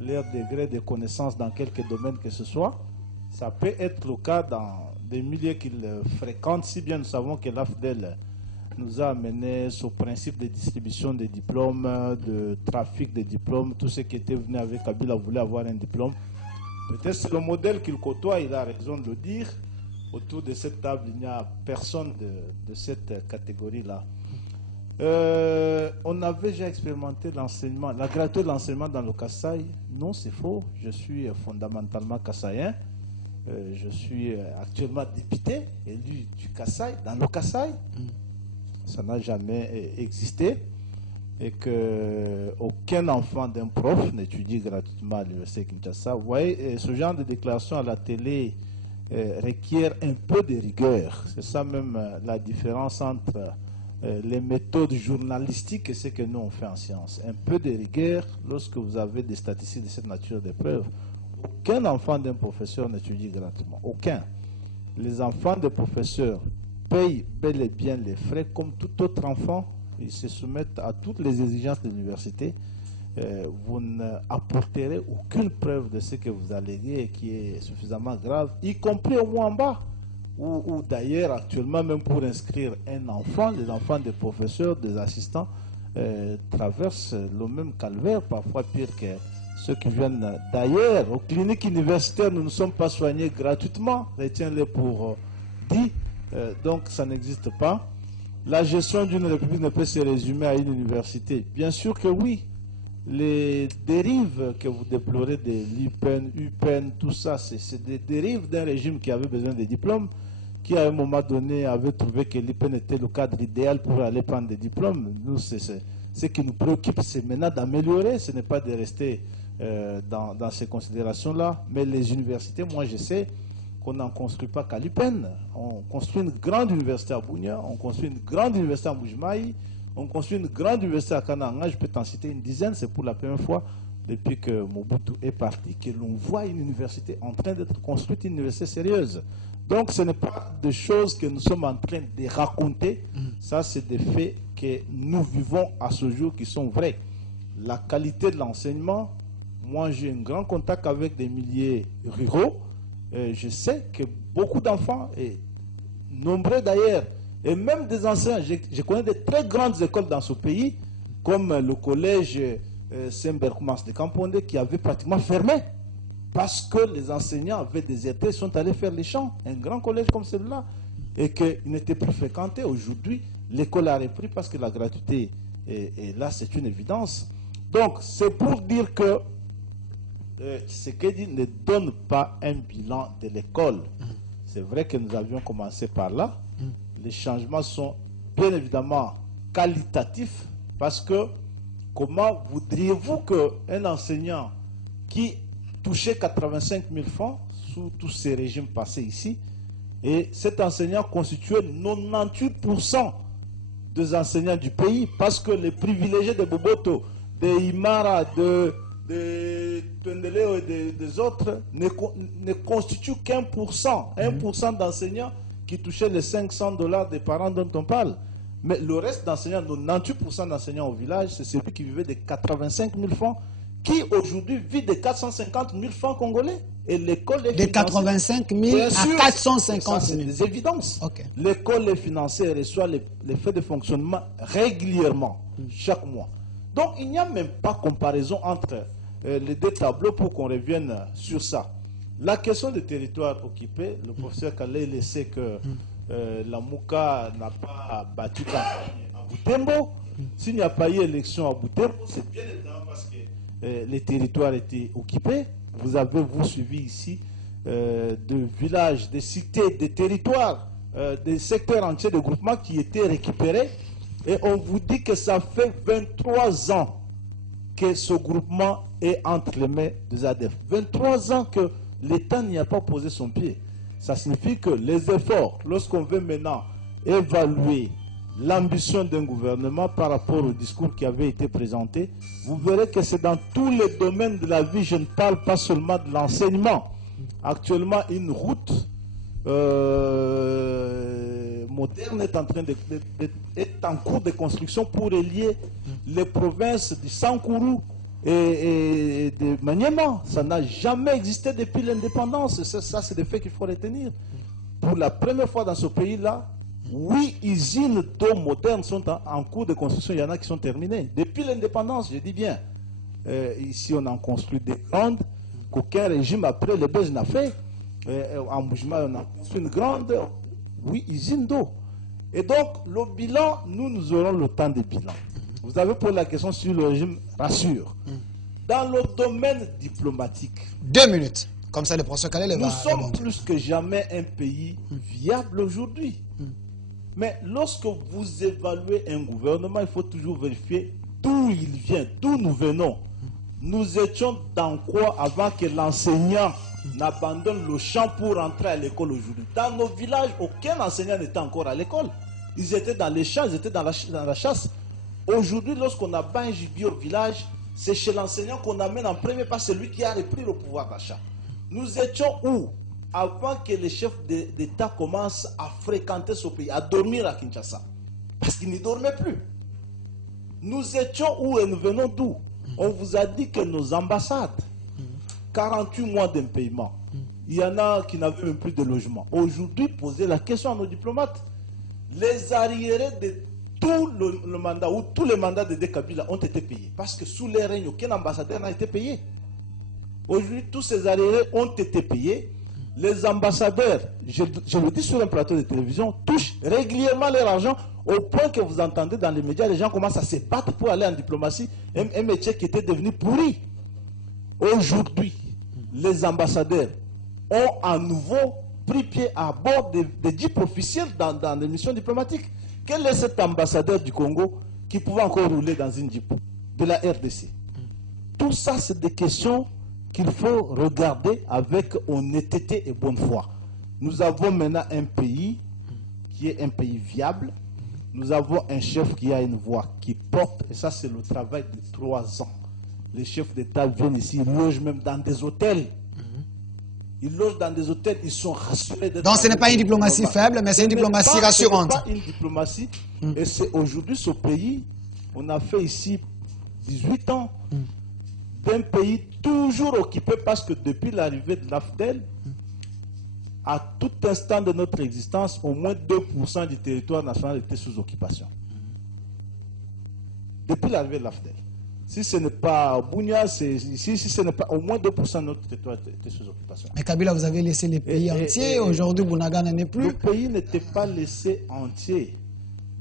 leur degré de connaissance dans quelque domaine que ce soit. Ça peut être le cas dans des milieux qu'ils fréquentent, si bien nous savons que l'AFDEL nous a amené au principe de distribution des diplômes, de trafic des diplômes. Tout ce qui était venu avec Kabila voulait avoir un diplôme. Peut-être c'est le modèle qu'il côtoie, il a raison de le dire. Autour de cette table, il n'y a personne de cette catégorie-là. On avait déjà expérimenté l'enseignement, la gratuité de l'enseignement dans le Kasaï. Non, c'est faux. Je suis fondamentalement kassaïen. Je suis actuellement député, élu du Kasaï, dans le Kasaï. Ça n'a jamais existé. Et qu'aucun enfant d'un prof n'étudie gratuitement à l'université Kinshasa. Vous voyez, ce genre de déclaration à la télé requiert un peu de rigueur. C'est ça même la différence entre les méthodes journalistiques et ce que nous on fait en sciences. Un peu de rigueur lorsque vous avez des statistiques de cette nature de preuve. Aucun enfant d'un professeur n'étudie gratuitement. Aucun. Les enfants des professeurs payent bel et bien les frais comme tout autre enfant. Ils se soumettent à toutes les exigences de l'université. Vous n'apporterez aucune preuve de ce que vous alléguez et qui est suffisamment grave, y compris au moins en bas, où d'ailleurs actuellement même pour inscrire un enfant, les enfants des professeurs, des assistants traversent le même calvaire, parfois pire que ceux qui viennent d'ailleurs. Aux cliniques universitaires, nous ne sommes pas soignés gratuitement, retiens-les pour dit, donc ça n'existe pas. La gestion d'une république ne peut se résumer à une université. Bien sûr que oui. Les dérives que vous déplorez de l'UPEN, UPEN, tout ça, c'est des dérives d'un régime qui avait besoin de diplômes, qui à un moment donné avait trouvé que l'UPEN était le cadre idéal pour aller prendre des diplômes. Nous, ce qui nous préoccupe, c'est maintenant d'améliorer, ce n'est pas de rester dans ces considérations-là. Mais les universités, moi je sais qu'on n'en construit pas qu'à l'UPEN. On construit une grande université à Bounia, on construit une grande université à Moujimaï, on construit une grande université à Kananga, je peux t'en citer une dizaine, c'est pour la première fois depuis que Mobutu est parti que l'on voit une université en train d'être construite, une université sérieuse. Donc ce n'est pas des choses que nous sommes en train de raconter, ça c'est des faits que nous vivons à ce jour qui sont vrais. La qualité de l'enseignement, moi j'ai un grand contact avec des milieux ruraux, je sais que beaucoup d'enfants, et nombreux d'ailleurs, et même des enseignants, je connais de très grandes écoles dans ce pays, comme le collège Saint-Berkmans de Kamponde, qui avait pratiquement fermé, parce que les enseignants avaient déserté, ils sont allés faire les champs, un grand collège comme celui-là, et qu'il n'était plus fréquenté. Aujourd'hui, l'école a repris parce que la gratuité est là, c'est une évidence. Donc, c'est pour dire que ce que dit ne donne pas un bilan de l'école. C'est vrai que nous avions commencé par là. Les changements sont bien évidemment qualitatifs parce que comment voudriez-vous qu'un enseignant qui touchait 85 000 francs sous tous ces régimes passés ici, et cet enseignant constituait 98% des enseignants du pays parce que les privilégiés de Boboto, de Imara, de Tendeleo et des autres ne constituent qu'1%. 1% d'enseignants qui touchaient les $500 des parents dont on parle. Mais le reste d'enseignants, 98% d'enseignants au village, c'est celui qui vivait de 85 000 francs, qui aujourd'hui vit de 450 000 francs congolais. Et l'école est de 85 000 à 450 000. C'est des évidences. Okay. L'école est financée et reçoit les frais de fonctionnement régulièrement, chaque mois. Donc il n'y a même pas comparaison entre les deux tableaux pour qu'on revienne sur ça. La question des territoires occupés, le professeur Kalele sait que la Mouka n'a pas battu campagne à Butembo. S'il n'y a pas eu élection à Butembo, c'est bien évidemment parce que les territoires étaient occupés. Vous avez, vous suivi ici, de villages, de cités, de territoires des secteurs entiers de groupement qui étaient récupérés. Et on vous dit que ça fait 23 ans que ce groupement est entre les mains des ADF. 23 ans que l'État n'y a pas posé son pied. Ça signifie que les efforts, lorsqu'on veut maintenant évaluer l'ambition d'un gouvernement par rapport au discours qui avait été présenté, vous verrez que c'est dans tous les domaines de la vie. Je ne parle pas seulement de l'enseignement. Actuellement, une route moderne est en cours de construction pour relier les provinces du Sankourou et de Maniema. Ça n'a jamais existé depuis l'indépendance. Ça, c'est des faits qu'il faut retenir. Pour la première fois dans ce pays-là, 8 usines d'eau modernes sont en cours de construction. Il y en a qui sont terminées. Depuis l'indépendance, je dis bien. Ici, on en construit des grandes qu'aucun régime après le Belge n'a fait. En Boujma, on a construit une grande, usine d'eau. Et donc, le bilan, nous aurons le temps de bilan. Vous avez posé la question sur le régime, rassure. Dans le domaine diplomatique, 2 minutes. Comme ça, le professeur Kalele va... Nous sommes plus que jamais un pays viable aujourd'hui. Mais lorsque vous évaluez un gouvernement, il faut toujours vérifier d'où il vient, d'où nous venons. Nous étions dans quoi avant que l'enseignant n'abandonne le champ pour entrer à l'école aujourd'hui? Dans nos villages, aucun enseignant n'était encore à l'école. Ils étaient dans les champs, ils étaient dans la chasse. Aujourd'hui, lorsqu'on abat un gibier au village, c'est chez l'enseignant qu'on amène en premier, pas celui qui a repris le pouvoir d'achat. Nous étions où? Avant que les chefs d'État commencent à fréquenter ce pays, à dormir à Kinshasa. Parce qu'ils n'y dormaient plus. Nous étions où et nous venons d'où? On vous a dit que nos ambassades, 48 mois d'impayement, il y en a qui n'avaient même plus de logement. Aujourd'hui, posez la question à nos diplomates. Les arriérés de tout le mandat, ou tous les mandats de Kabila ont été payés. Parce que sous les règnes, aucun ambassadeur n'a été payé. Aujourd'hui, tous ces arriérés ont été payés. Les ambassadeurs, je le dis sur un plateau de télévision, touchent régulièrement leur argent au point que vous entendez dans les médias, les gens commencent à se battre pour aller en diplomatie, un métier qui était devenu pourri. Aujourd'hui, les ambassadeurs ont à nouveau pris pied à bord des jeeps officiels dans les missions diplomatiques. Quel est cet ambassadeur du Congo qui pouvait encore rouler dans une jeep de la RDC? Tout ça, c'est des questions qu'il faut regarder avec honnêteté et bonne foi. Nous avons maintenant un pays qui est un pays viable. Nous avons un chef qui a une voix qui porte, et ça c'est le travail de 3 ans. Les chefs d'État viennent ici, ils logent même dans des hôtels. Ils logent dans des hôtels, ils sont rassurés. Donc ce n'est pas une diplomatie faible, mais c'est une diplomatie rassurante. Ce n'est pas une diplomatie, et c'est aujourd'hui ce pays, on a fait ici 18 ans, d'un pays toujours occupé, parce que depuis l'arrivée de l'AFDEL, à tout instant de notre existence, au moins 2% du territoire national était sous occupation. Depuis l'arrivée de l'AFDEL. Si ce n'est pas Bounia, si ce n'est pas au moins 2% de notre territoire était sous occupation. Mais Kabila, vous avez laissé les pays entiers. Aujourd'hui, Bunagana n'est plus. Le pays n'était pas laissé entier.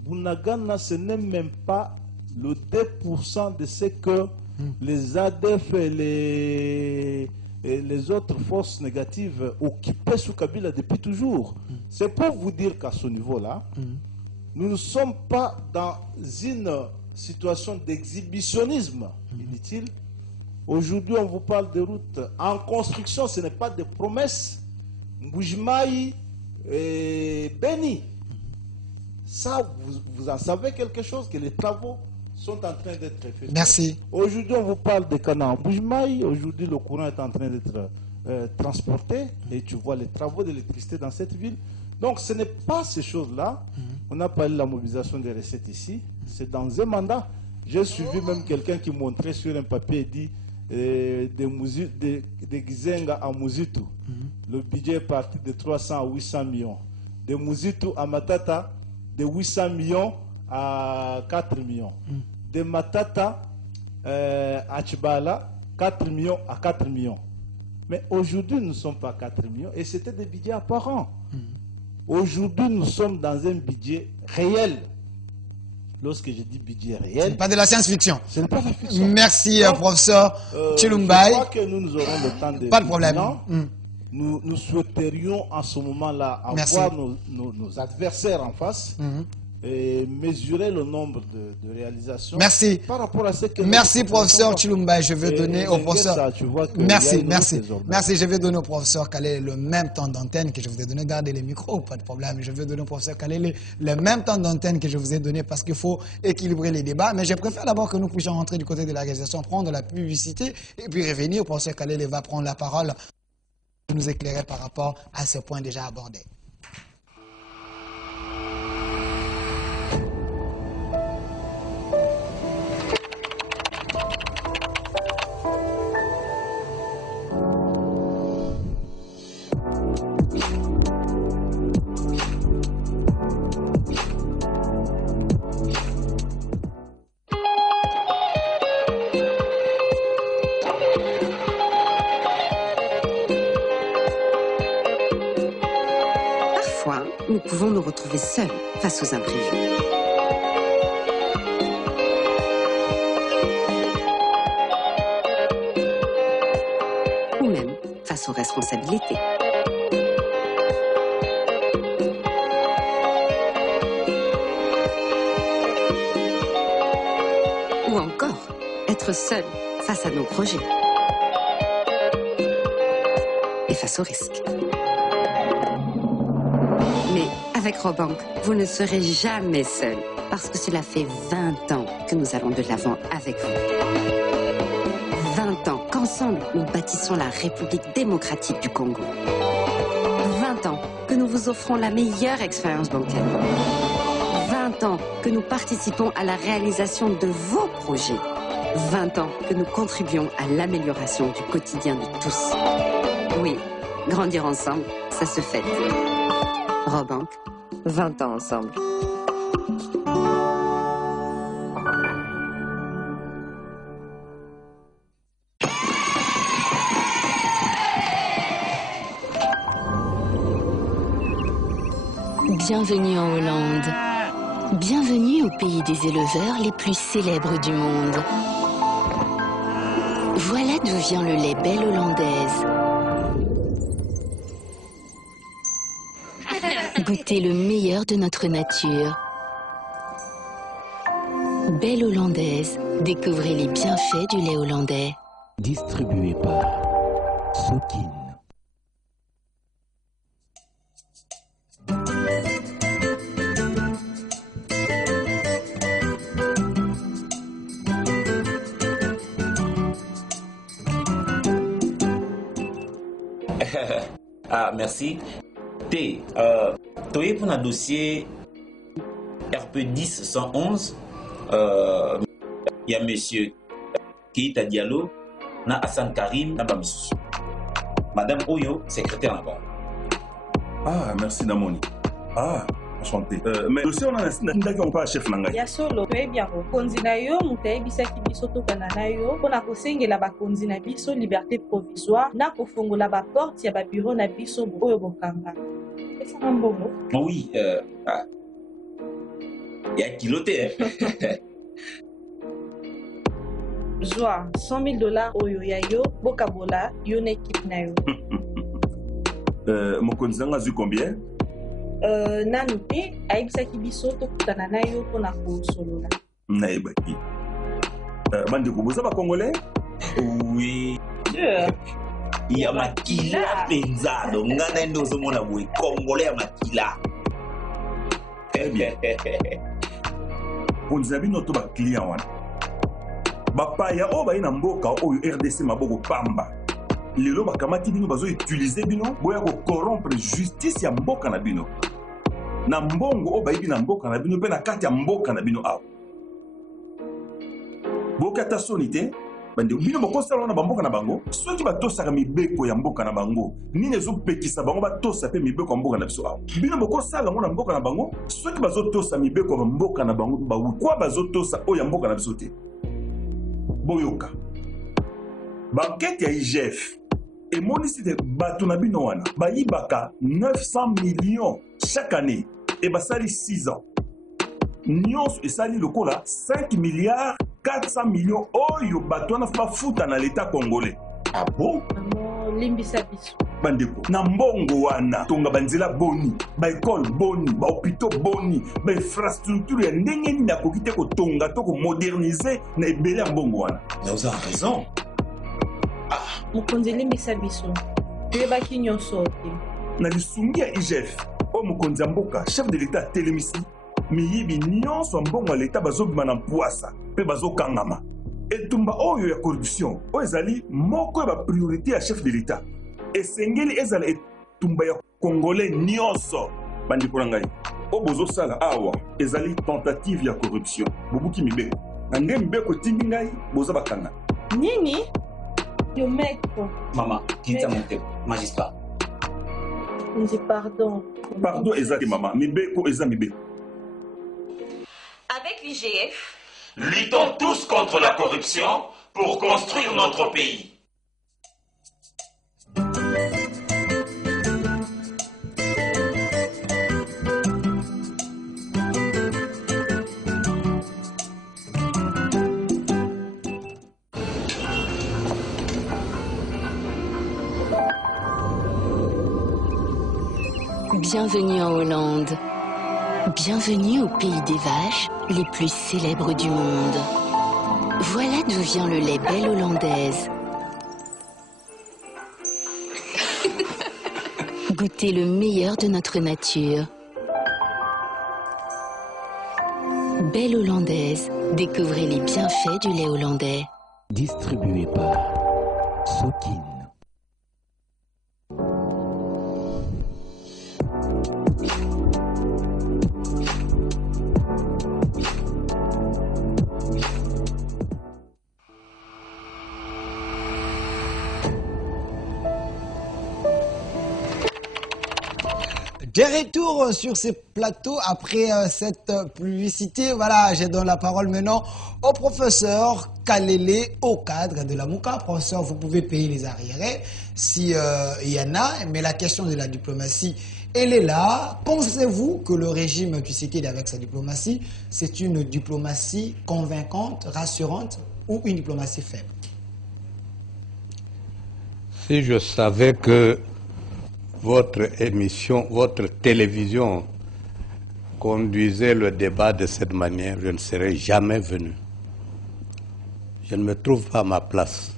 Bunagana, ce n'est même pas le 2% de ce que les ADF et les autres forces négatives occupaient sous Kabila depuis toujours. C'est pour vous dire qu'à ce niveau-là, nous ne sommes pas dans une situation d'exhibitionnisme, inutile. Aujourd'hui, on vous parle de routes en construction, ce n'est pas des promesses. Mbujimai et Beni. Ça, vous en savez quelque chose, que les travaux sont en train d'être faits. Merci. Aujourd'hui, on vous parle de Canaan Mbujimai. Aujourd'hui, le courant est en train d'être transporté. Et tu vois les travaux d'électricité dans cette ville. Donc, ce n'est pas ces choses-là. On a parlé de la mobilisation des recettes ici. C'est dans un mandat. J'ai suivi même quelqu'un qui montrait sur un papier et dit de Gizenga à Muzitu. Le budget est parti de 300 à 800 millions. De Muzitu à Matata, de 800 millions à 4 millions. De Matata à Chibala, 4 millions à 4 millions. Mais aujourd'hui, nous ne sommes pas à 4 millions et c'était des budgets apparents. Aujourd'hui, nous sommes dans un budget réel. Lorsque je dis budget réel... Ce n'est pas de la science-fiction. Ce n'est pas de la fiction. Merci, professeur Chilumbaï. Je crois que nous aurons le temps de... Pas de problème. nous souhaiterions en ce moment-là avoir nos adversaires en face et mesurer le nombre de réalisations. Merci. Par rapport à ce que merci, professeur Chilumba. Je vais donner au professeur. Merci. Je vais donner au professeur Kalele le même temps d'antenne que je vous ai donné. Gardez les micros, pas de problème. Je vais donner au professeur Kalele le même temps d'antenne que je vous ai donné parce qu'il faut équilibrer les débats. Mais je préfère d'abord que nous puissions rentrer du côté de la réalisation, prendre la publicité et puis revenir. Le professeur Kalele va prendre la parole pour nous éclairer par rapport à ce point déjà abordé. Nous pouvons nous retrouver seuls face aux imprévus. Ou même face aux responsabilités. Ou encore être seul face à nos projets. Et face aux risques. Mais avec Robank, vous ne serez jamais seul, parce que cela fait 20 ans que nous allons de l'avant avec vous. 20 ans qu'ensemble, nous bâtissons la République démocratique du Congo. 20 ans que nous vous offrons la meilleure expérience bancaire. 20 ans que nous participons à la réalisation de vos projets. 20 ans que nous contribuons à l'amélioration du quotidien de tous. Oui, grandir ensemble, ça se fait. Robank, 20 ans ensemble. Bienvenue en Hollande. Bienvenue au pays des éleveurs les plus célèbres du monde. Voilà d'où vient le lait Belle Hollandaise. Goûtez le meilleur de notre nature. Belle Hollandaise, découvrez les bienfaits du lait hollandais. Distribué par Sokin. Ah, merci. T, tu es pour un dossier RP10 111. Il y a monsieur Keita Diallo, na Hassan Karim, na Bamissu. Madame Oyo, secrétaire là-bas. Ah, merci Damoni. Ah, enchanté. Mais dossier on a un pas chef nanga. Ya solo to bien ko konzina yo mutaye bisaki biso to kanana yo pona ko sengela ba konzina biso liberté provisoire na ko fongola ba porte ya ba bureau na biso oyo bokanga. Esa mbongo. Oui, il y a kiloté. Joa $100,000 oyo ya yo bokabola yo na équipe na yo. Mon konzanga zu combien? Nanu te ayebisaki biso tokutana na yo mpona kosolola. Nayebaki. Bandeko boza ba congolais? Oui. Il y a makila penza donc ngana ndo zomona boy congolais ya makila. Eh bien. Konza bino to ba client wana. Bapaya o ba ina mboka oyo RDC maboko pamba. Lelo bakamati bino bazo utiliser bino boya ko corrompre justice ya mboka na bino. Na mbongo o bayibi na mboka na bino pe na kati ya mboka na bino awo. Boka ta sonité bande bino bokosala na bamboka na bango soki batosaka mibeko ya mboka na bango nini ezopekisa bango batosa pe mibeko ya mboka na biso awo. Bino bokosala ngo na mboka na bango soki bazotosa mibeko ya mboka na bango kwa bazotosa o ya mboka na biso te. Boyoka. Banquette ya IGF et monisi de Batunabino wana bayibaka 900 millions chaque année et basali 6 ans. Nyons et sali lokola 5 milliards 400 millions oyo batwana fa futa na l'état congolais. Ah bon? Limbisa biso. bandeko na mbongo wana tonga banzela boni baekole boni bahôpitaux boni bainfrastructure ya ndenge nini akoki te kotonga to komodernize na ebele ya mbongo wana. Vous avez raison. mokonzi limbisa biso toyebaki nyonso te na lisungi ya IGF oyo mokonzi ya mboka chef de l'état atelemisi miyibi nyonso ya mbongo ya leta bazobima na mpwasa mpe bazokangama. Etumba oyo ya corruption oyo ezali moko ya bapriorité ya chef de l'état esengeli ezala etumba ya congolais nyonso. Bandeko na ngai oyo bozosala awa ezali tentative ya corruption bobuki mibeko na nde mibeko etindi ngai boza bakanga nini yo maître. Maman, quitte mon thème, magistrat. On dit pardon. Pardon, ezaki maman. Mibeko, eza mibeko. Avec l'IGF, luttons tous contre la corruption pour construire notre pays. Bienvenue en Hollande. Bienvenue au pays des vaches les plus célèbres du monde. Voilà d'où vient le lait Belle Hollandaise. Goûtez le meilleur de notre nature. Belle Hollandaise, découvrez les bienfaits du lait hollandais. Distribué par Sokin. De retour sur ces plateaux après cette publicité. Voilà, je donne la parole maintenant au professeur Kalele, au cadre de la MOUCA. Professeur, vous pouvez payer les arriérés si il y en a, mais la question de la diplomatie, elle est là. Pensez-vous que le régime Tshisekedi avec sa diplomatie, c'est une diplomatie convaincante, rassurante ou une diplomatie faible? Si je savais que votre émission, votre télévision conduisait le débat de cette manière, je ne serais jamais venu. Je ne me trouve pas à ma place.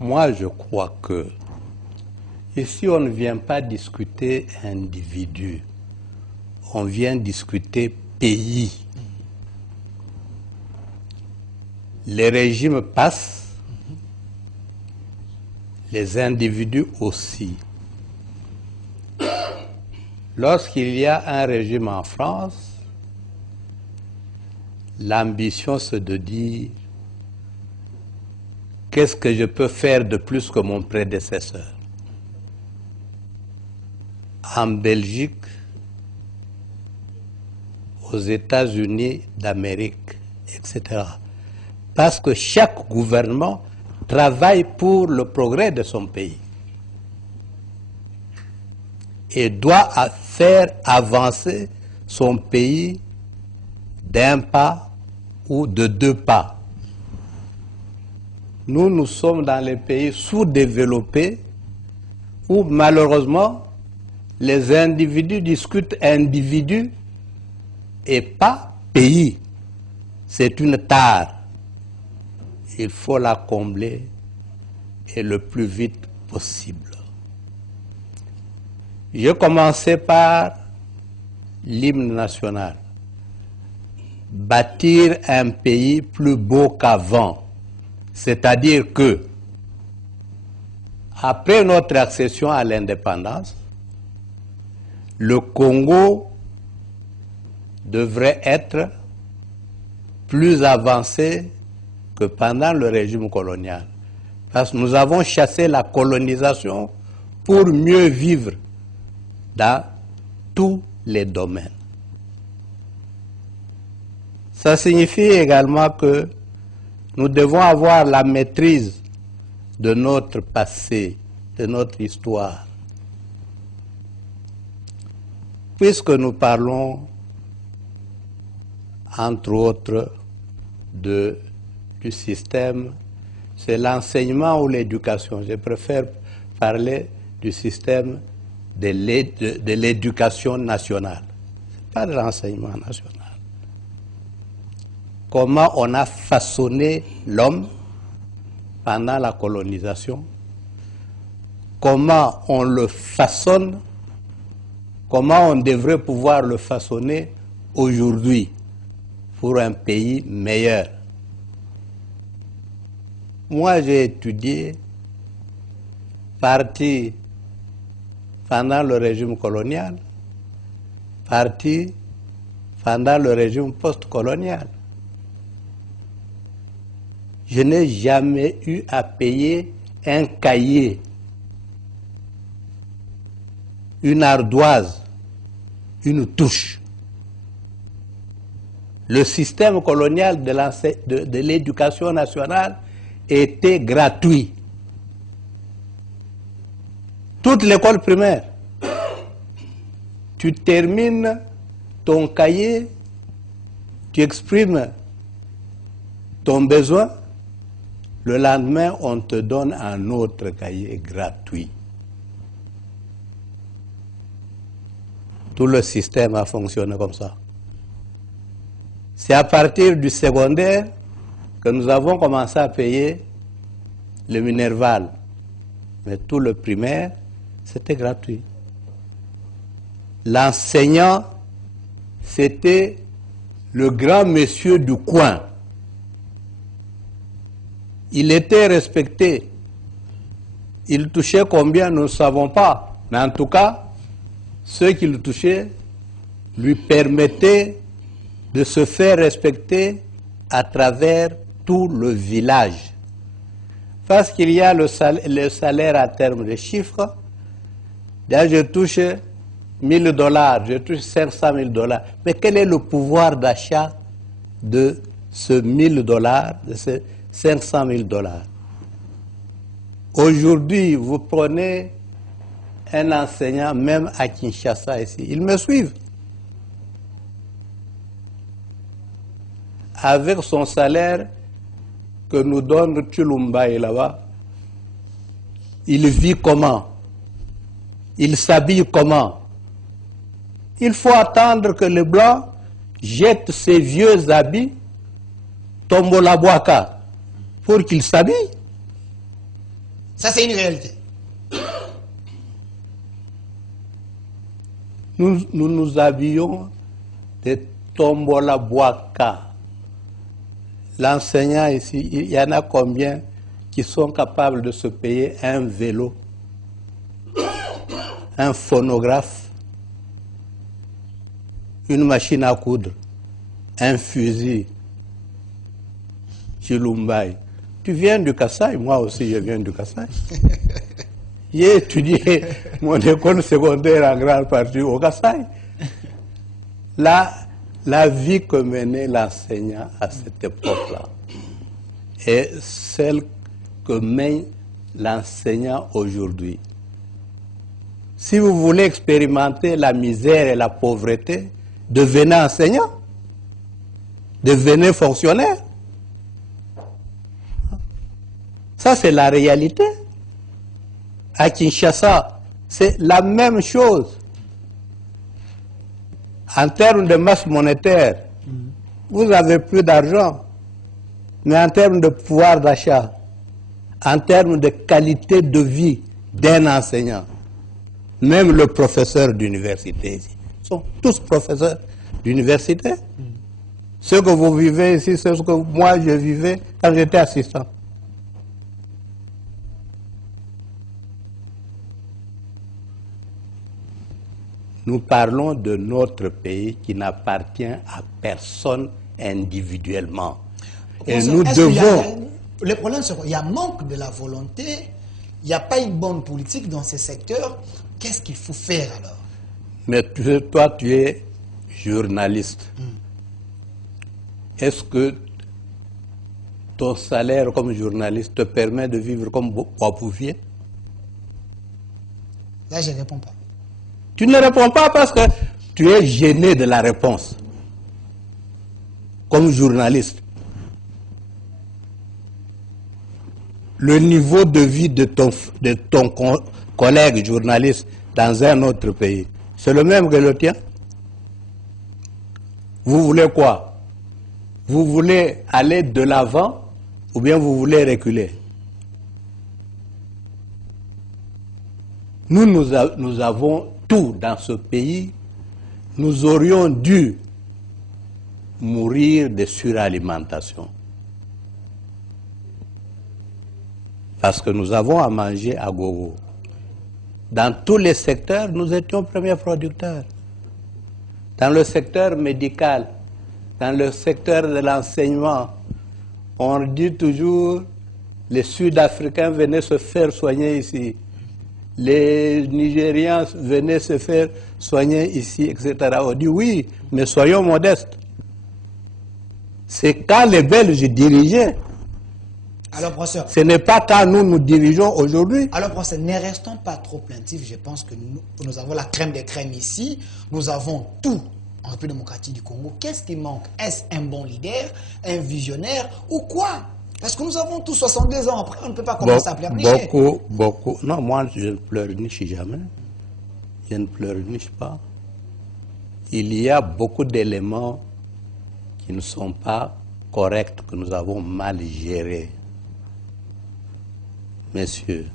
Moi, je crois que ici, on ne vient pas discuter individu, on vient discuter pays. Les régimes passent, les individus aussi. Lorsqu'il y a un régime en France, l'ambition c'est de dire qu'est-ce que je peux faire de plus que mon prédécesseur. En Belgique, aux États-Unis d'Amérique, etc. Parce que chaque gouvernement travaille pour le progrès de son pays et doit faire avancer son pays d'un pas ou de deux pas. Nous, nous sommes dans les pays sous-développés où malheureusement les individus discutent individus et pas pays. C'est une tare. Il faut la combler et le plus vite possible. Je commençais par l'hymne national. Bâtir un pays plus beau qu'avant. C'est-à-dire que, après notre accession à l'indépendance, le Congo devrait être plus avancé que pendant le régime colonial. Parce que nous avons chassé la colonisation pour mieux vivre dans tous les domaines. Ça signifie également que nous devons avoir la maîtrise de notre passé, de notre histoire. Puisque nous parlons, entre autres, du système c'est l'enseignement ou l'éducation. Je préfère parler du système de l'éducation nationale, pas de l'enseignement national. Comment on a façonné l'homme pendant la colonisation, comment on le façonne, comment on devrait pouvoir le façonner aujourd'hui pour un pays meilleur. Moi, j'ai étudié, parti pendant le régime colonial, parti pendant le régime post-colonial. Je n'ai jamais eu à payer un cahier, une ardoise, une touche. Le système colonial de l'éducation nationale était gratuit. Toute l'école primaire, tu termines ton cahier, tu exprimes ton besoin, le lendemain, on te donne un autre cahier gratuit. Tout le système a fonctionné comme ça. C'est à partir du secondaire que nous avons commencé à payer le Minerval. Mais tout le primaire, c'était gratuit. L'enseignant, c'était le grand monsieur du coin. Il était respecté. Il touchait combien, nous ne savons pas. Mais en tout cas, ceux qui le touchaient lui permettaient de se faire respecter à travers tout le village. Parce qu'il y a le salaire à terme de chiffres. Là, je touche $1000, je touche $500 000. Mais quel est le pouvoir d'achat de ce $1000, de ce $500 000? Aujourd'hui, vous prenez un enseignant, même à Kinshasa ici, ils me suivent. Avec son salaire que nous donne Tshilumbaï là-bas, il vit comment? Il s'habille comment? Il faut attendre que le blanc jette ses vieux habits, Tombolabwaka, pour qu'il s'habille. Ça, c'est une réalité. Nous nous habillons de Tombolabwaka. L'enseignant ici, il y en a combien qui sont capables de se payer un vélo, un phonographe, une machine à coudre, un fusil, Tshilumbaï. Tu viens du Kasaï, moi aussi je viens du Kasaï. J'ai étudié mon école secondaire en grande partie au Kasaï. La vie que menait l'enseignant à cette époque-là est celle que mène l'enseignant aujourd'hui. Si vous voulez expérimenter la misère et la pauvreté, devenez enseignant, devenez fonctionnaire. Ça, c'est la réalité. À Kinshasa, c'est la même chose. En termes de masse monétaire, vous avez plus d'argent, mais en termes de pouvoir d'achat, en termes de qualité de vie d'un enseignant, même le professeur d'université ici, sont tous professeurs d'université. Ce que vous vivez ici, c'est ce que moi je vivais quand j'étais assistant. Nous parlons de notre pays qui n'appartient à personne individuellement. Et nous devons... Le problème, c'est qu'il y a manque de la volonté, il n'y a pas une bonne politique dans ces secteurs. Qu'est-ce qu'il faut faire alors? Mais toi, tu es journaliste. Est-ce que ton salaire comme journaliste te permet de vivre comme Bois-Bouvier? Là, je ne réponds pas. Tu ne réponds pas parce que tu es gêné de la réponse. Comme journaliste. le niveau de vie de ton collègue journaliste dans un autre pays, c'est le même que le tien? Vous voulez quoi? Vous voulez aller de l'avant ou bien vous voulez reculer? Nous avons tout dans ce pays. Nous aurions dû mourir de suralimentation. Parce que nous avons à manger à gogo. Dans tous les secteurs, nous étions premiers producteurs. Dans le secteur médical, dans le secteur de l'enseignement, on dit toujours les Sud-Africains venaient se faire soigner ici. Les Nigérians venaient se faire soigner ici, etc. On dit oui, mais soyons modestes. C'est quand les Belges dirigeaient. Alors, professeur, ce n'est pas quand nous dirigeons aujourd'hui. Alors, professeur, ne restons pas trop plaintifs. Je pense que nous avons la crème des crèmes ici. Nous avons tout en République démocratique du Congo. Qu'est-ce qui manque? Est-ce un bon leader, un visionnaire ou quoi? Parce que nous avons tous 62 ans. Après, on ne peut pas commencer à pleurnicher. Beaucoup. Non, moi, je ne pleurniche jamais. Je ne pleurniche pas. Il y a beaucoup d'éléments qui ne sont pas corrects, que nous avons mal gérés. Messieurs,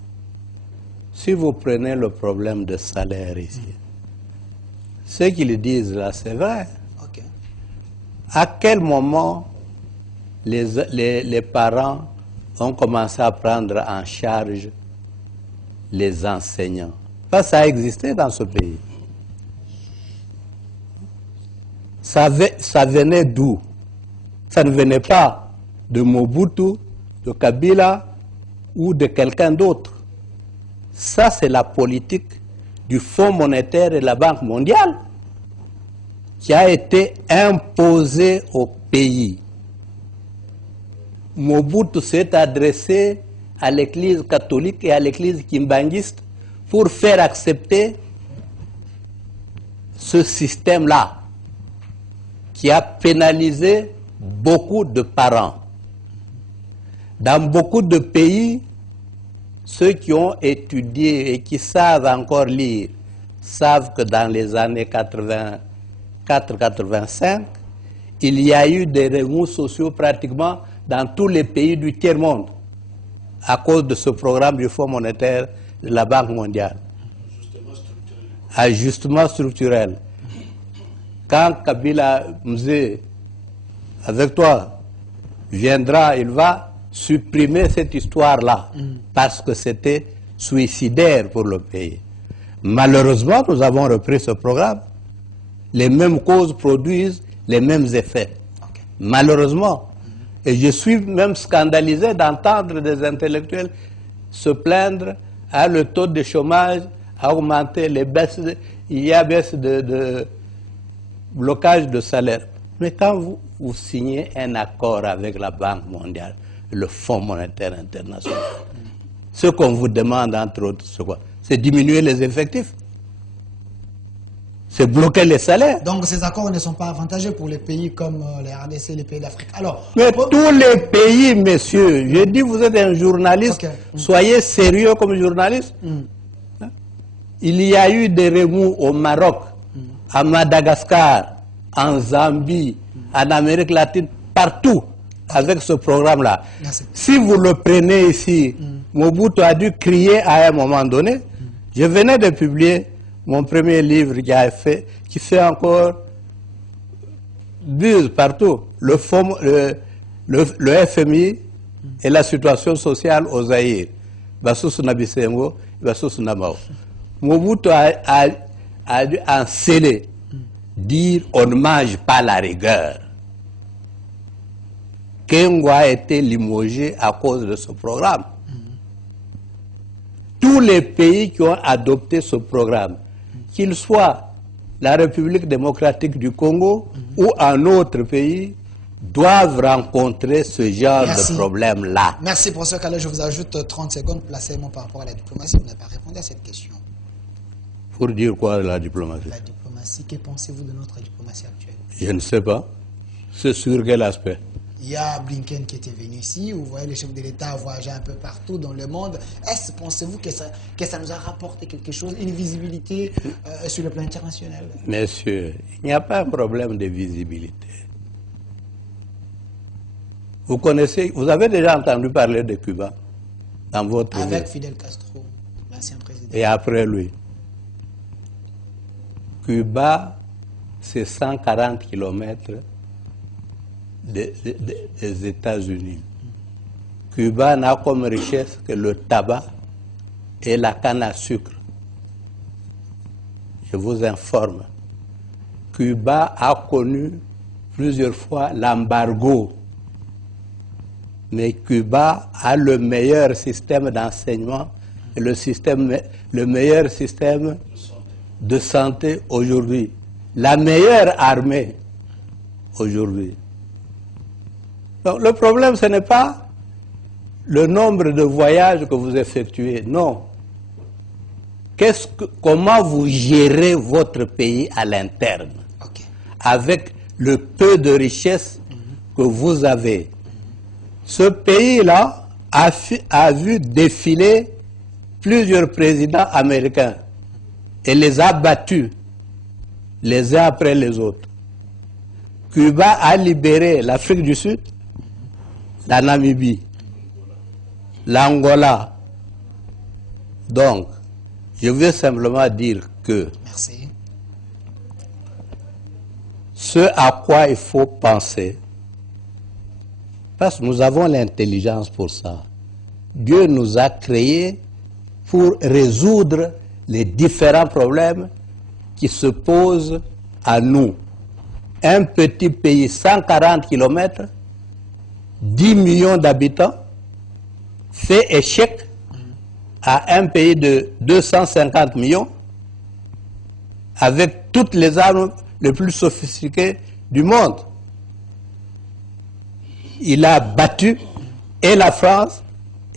si vous prenez le problème de salaire ici, ce qu'ils disent là, c'est vrai. Okay. À quel moment les parents ont commencé à prendre en charge les enseignants? Ça a existé dans ce pays. Ça venait d'où? Ça ne venait pas de Mobutu, de Kabila ou de quelqu'un d'autre. Ça, c'est la politique du Fonds monétaire et de la Banque mondiale qui a été imposée au pays. Mobutu s'est adressé à l'Église catholique et à l'Église kimbanguiste pour faire accepter ce système-là qui a pénalisé beaucoup de parents. Dans beaucoup de pays, ceux qui ont étudié et qui savent encore lire savent que dans les années 84-85, il y a eu des remous sociaux pratiquement dans tous les pays du tiers-monde à cause de ce programme du Fonds monétaire de la Banque mondiale. Ajustement structurel. Quand Kabila Mzee, avec toi, viendra, il va supprimer cette histoire-là parce que c'était suicidaire pour le pays. Malheureusement, nous avons repris ce programme. Les mêmes causes produisent les mêmes effets. Okay. Malheureusement. Et je suis même scandalisé d'entendre des intellectuels se plaindre à le taux de chômage a augmenté, il y a baisse de blocage de salaire. Mais quand vous signez un accord avec la Banque mondiale, le Fonds monétaire international, ce qu'on vous demande, entre autres, c'est quoi? C'est diminuer les effectifs. C'est bloquer les salaires. Donc ces accords ne sont pas avantageux pour les pays comme les RDC, les pays d'Afrique. Alors, mais tous les pays, messieurs, je dis, vous êtes un journaliste, soyez sérieux comme journaliste. Il y a eu des remous au Maroc, à Madagascar, en Zambie, en Amérique latine, partout, avec ce programme-là. Si vous le prenez ici, Mobutu a dû crier à un moment donné. Je venais de publier mon premier livre qui fait encore buzz partout. Le FMI et la situation sociale au Zaïre. Mobutu a dû enceler, dire on ne mange pas la rigueur. Kengo a été limogé à cause de ce programme. Tous les pays qui ont adopté ce programme, qu'ils soient la République démocratique du Congo ou un autre pays, doivent rencontrer ce genre de problème-là. Merci, professeur Kalé. Je vous ajoute 30 secondes. Placez-moi par rapport à la diplomatie. Vous n'avez pas répondu à cette question. Pour dire quoi, la diplomatie? La diplomatie, que pensez-vous de notre diplomatie actuelle? Je ne sais pas. C'est sur quel aspect? Il y a Blinken qui était venu ici. Vous voyez les chefs de l'État voyager un peu partout dans le monde. Est-ce, pensez-vous que ça nous a rapporté quelque chose, une visibilité sur le plan international? Messieurs, il n'y a pas un problème de visibilité. Vous avez déjà entendu parler de Cuba dans votre vie? Avec Fidel Castro, l'ancien président. Et après lui. Cuba, c'est 140 km des États-Unis. Cuba n'a comme richesse que le tabac et la canne à sucre. Je vous informe. Cuba a connu plusieurs fois l'embargo. Mais Cuba a le meilleur système d'enseignement et le meilleur système de santé aujourd'hui. La meilleure armée aujourd'hui. Donc, le problème, ce n'est pas le nombre de voyages que vous effectuez, non. Comment vous gérez votre pays à l'interne, avec le peu de richesse que vous avez. Ce pays-là a vu défiler plusieurs présidents américains et les a battus les uns après les autres. Cuba a libéré l'Afrique du Sud, la Namibie, l'Angola. Donc, je veux simplement dire que ce à quoi il faut penser, parce que nous avons l'intelligence pour ça. Dieu nous a créés pour résoudre les différents problèmes qui se posent à nous. Un petit pays, 140 km, 10 millions d'habitants, fait échec à un pays de 250 millions, avec toutes les armes les plus sophistiquées du monde. Il a battu et la France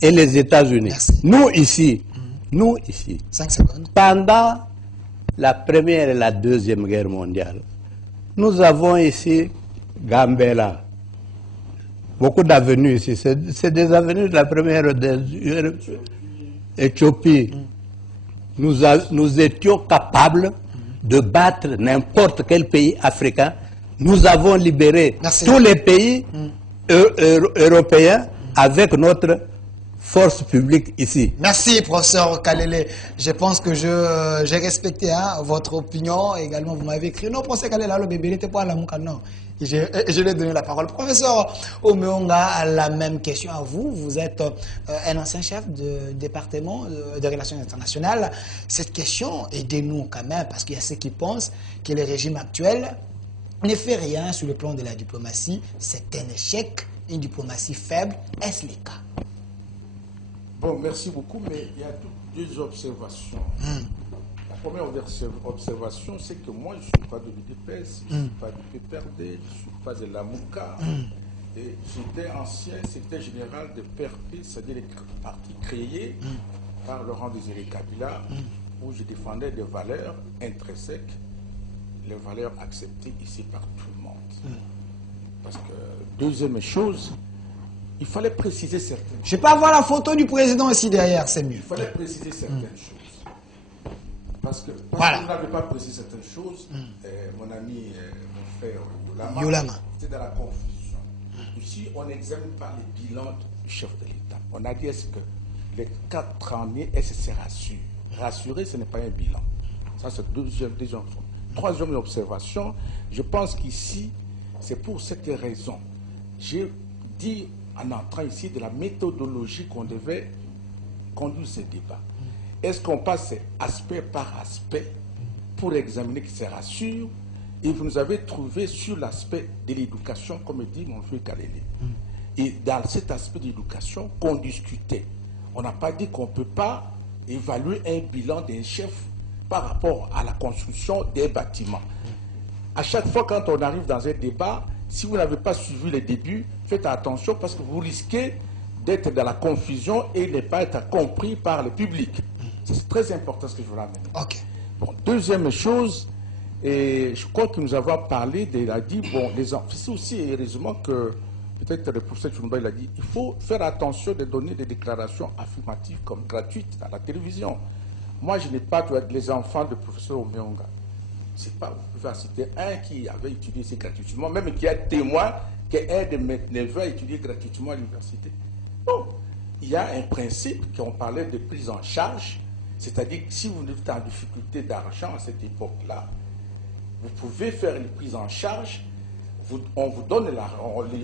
et les États-Unis. Nous ici, 5 secondes. Pendant la Première et la Deuxième Guerre mondiale, nous avons ici Gambela. Beaucoup d'avenues ici. C'est des avenues de la Première Éthiopie. Nous étions capables de battre n'importe quel pays africain. Nous avons libéré tous les pays européens avec notre force publique ici. Merci, professeur Kalele. Je pense que j'ai respecté votre opinion. Également, vous m'avez écrit. Non, professeur Kalele, le bébé n'était pas à la mouka, non. Je lui ai donné la parole. Professeur Omeonga, la même question à vous. Vous êtes un ancien chef de département de relations internationales. Cette question, aidez-nous quand même, parce qu'il y a ceux qui pensent que le régime actuel ne fait rien sur le plan de la diplomatie. C'est un échec, une diplomatie faible. Est-ce le cas? Bon, merci beaucoup, mais il y a deux observations. La première observation, c'est que moi, je ne suis pas de l'UDPS, je ne suis pas du PPRD, je ne suis pas de la MOUCA. Et j'étais ancien secrétaire général de PRP, c'est-à-dire les partis créés par Laurent Désiré Kabila, où je défendais des valeurs intrinsèques, les valeurs acceptées ici par tout le monde. Parce que, deuxième chose, il fallait préciser certaines choses. Je peux avoir la photo du président ici derrière, c'est mieux. Il fallait préciser certaines choses. Parce que vous n'avez pas précisé certaines choses, mon ami, mon frère Yolama, c'était dans la confusion. Ici, on n'examine pas les bilans du chef de l'État. On a dit, est-ce que les 4 années, est-ce que c'est rassuré? Rassurer, ce n'est pas un bilan. Ça, c'est deuxième. Troisième observation, je pense qu'ici, c'est pour cette raison. J'ai dit en entrant ici de la méthodologie qu'on devait conduire ce débat. Est-ce qu'on passe aspect par aspect pour examiner qui se rassure? Et vous nous avez trouvé sur l'aspect de l'éducation, comme dit mon frère Kalele. Et dans cet aspect d'éducation qu'on discutait, on n'a pas dit qu'on ne peut pas évaluer un bilan d'un chef par rapport à la construction des bâtiments. À chaque fois quand on arrive dans un débat, si vous n'avez pas suivi les débuts, faites attention parce que vous risquez d'être dans la confusion et ne pas être compris par le public. C'est très important ce que je vous ramène. Bon, deuxième chose, et je crois que nous avons parlé de la dit, bon, c'est aussi heureusement que peut-être le professeur Tshilombo l'a dit, il faut faire attention de donner des déclarations affirmatives comme gratuites à la télévision. Moi, je n'ai pas les enfants de professeur Omeonga. C'est pas, vous pouvez en citer un qui avait étudié ici gratuitement, même qui est témoin qu'un de mes neveux a étudié gratuitement à l'université. Non, il y a un principe qu'on parlait de prise en charge, c'est-à-dire que si vous êtes en difficulté d'argent à cette époque-là, vous pouvez faire une prise en charge, on vous donne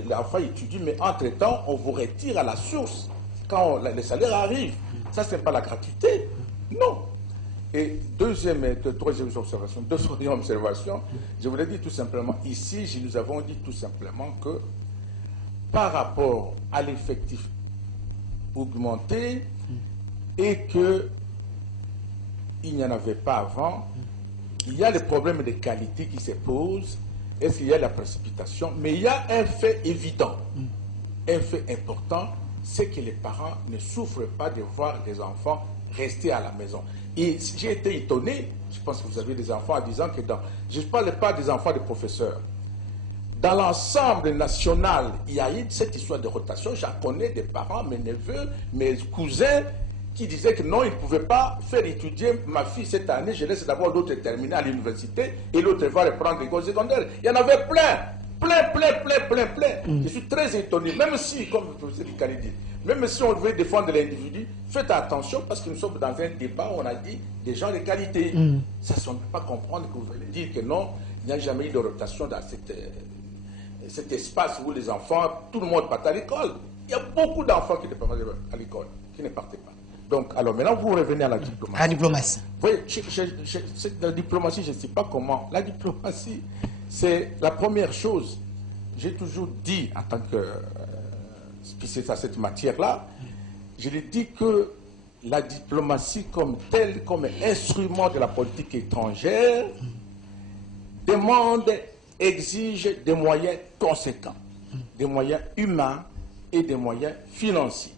l'enfant étudie, mais entre-temps, on vous retire à la source quand les salaires arrivent. Ça, ce n'est pas la gratuité. Non. Et troisième observation, je voulais dire tout simplement, ici, nous avons dit tout simplement que par rapport à l'effectif augmenté et qu'il n'y en avait pas avant, il y a des problèmes de qualité qui se posent. Est-ce qu'il y a la précipitation? Mais il y a un fait évident, un fait important, c'est que les parents ne souffrent pas de voir des enfants rester à la maison. Et j'ai été étonné, je pense que vous avez des enfants à 10 ans, je ne parle pas des enfants des professeurs. Dans l'ensemble national, il y a eu cette histoire de rotation. J'en connais des parents, mes neveux, mes cousins, qui disaient que non, ils ne pouvaient pas faire étudier ma fille cette année, je laisse d'abord l'autre terminer à l'université et l'autre va reprendre l'école secondaire. Il y en avait plein. Je suis très étonné, même si, comme le professeur Dikali dit, même si on veut défendre l'individu, faites attention parce que nous sommes dans un débat où on a dit des gens de qualité. Ça, on ne peut pas comprendre que vous allez dire que non, il n'y a jamais eu de rotation dans cet espace où les enfants, tout le monde part à l'école. Il y a beaucoup d'enfants qui ne partent pas à l'école, qui ne partaient pas. Donc, alors maintenant, vous revenez à la diplomatie. La diplomatie. Vous voyez, la diplomatie, je ne sais pas comment. La diplomatie, c'est la première chose. J'ai toujours dit, en tant que spécialiste à cette matière-là, je l'ai dit que la diplomatie comme telle, comme instrument de la politique étrangère, exige des moyens conséquents, des moyens humains et des moyens financiers.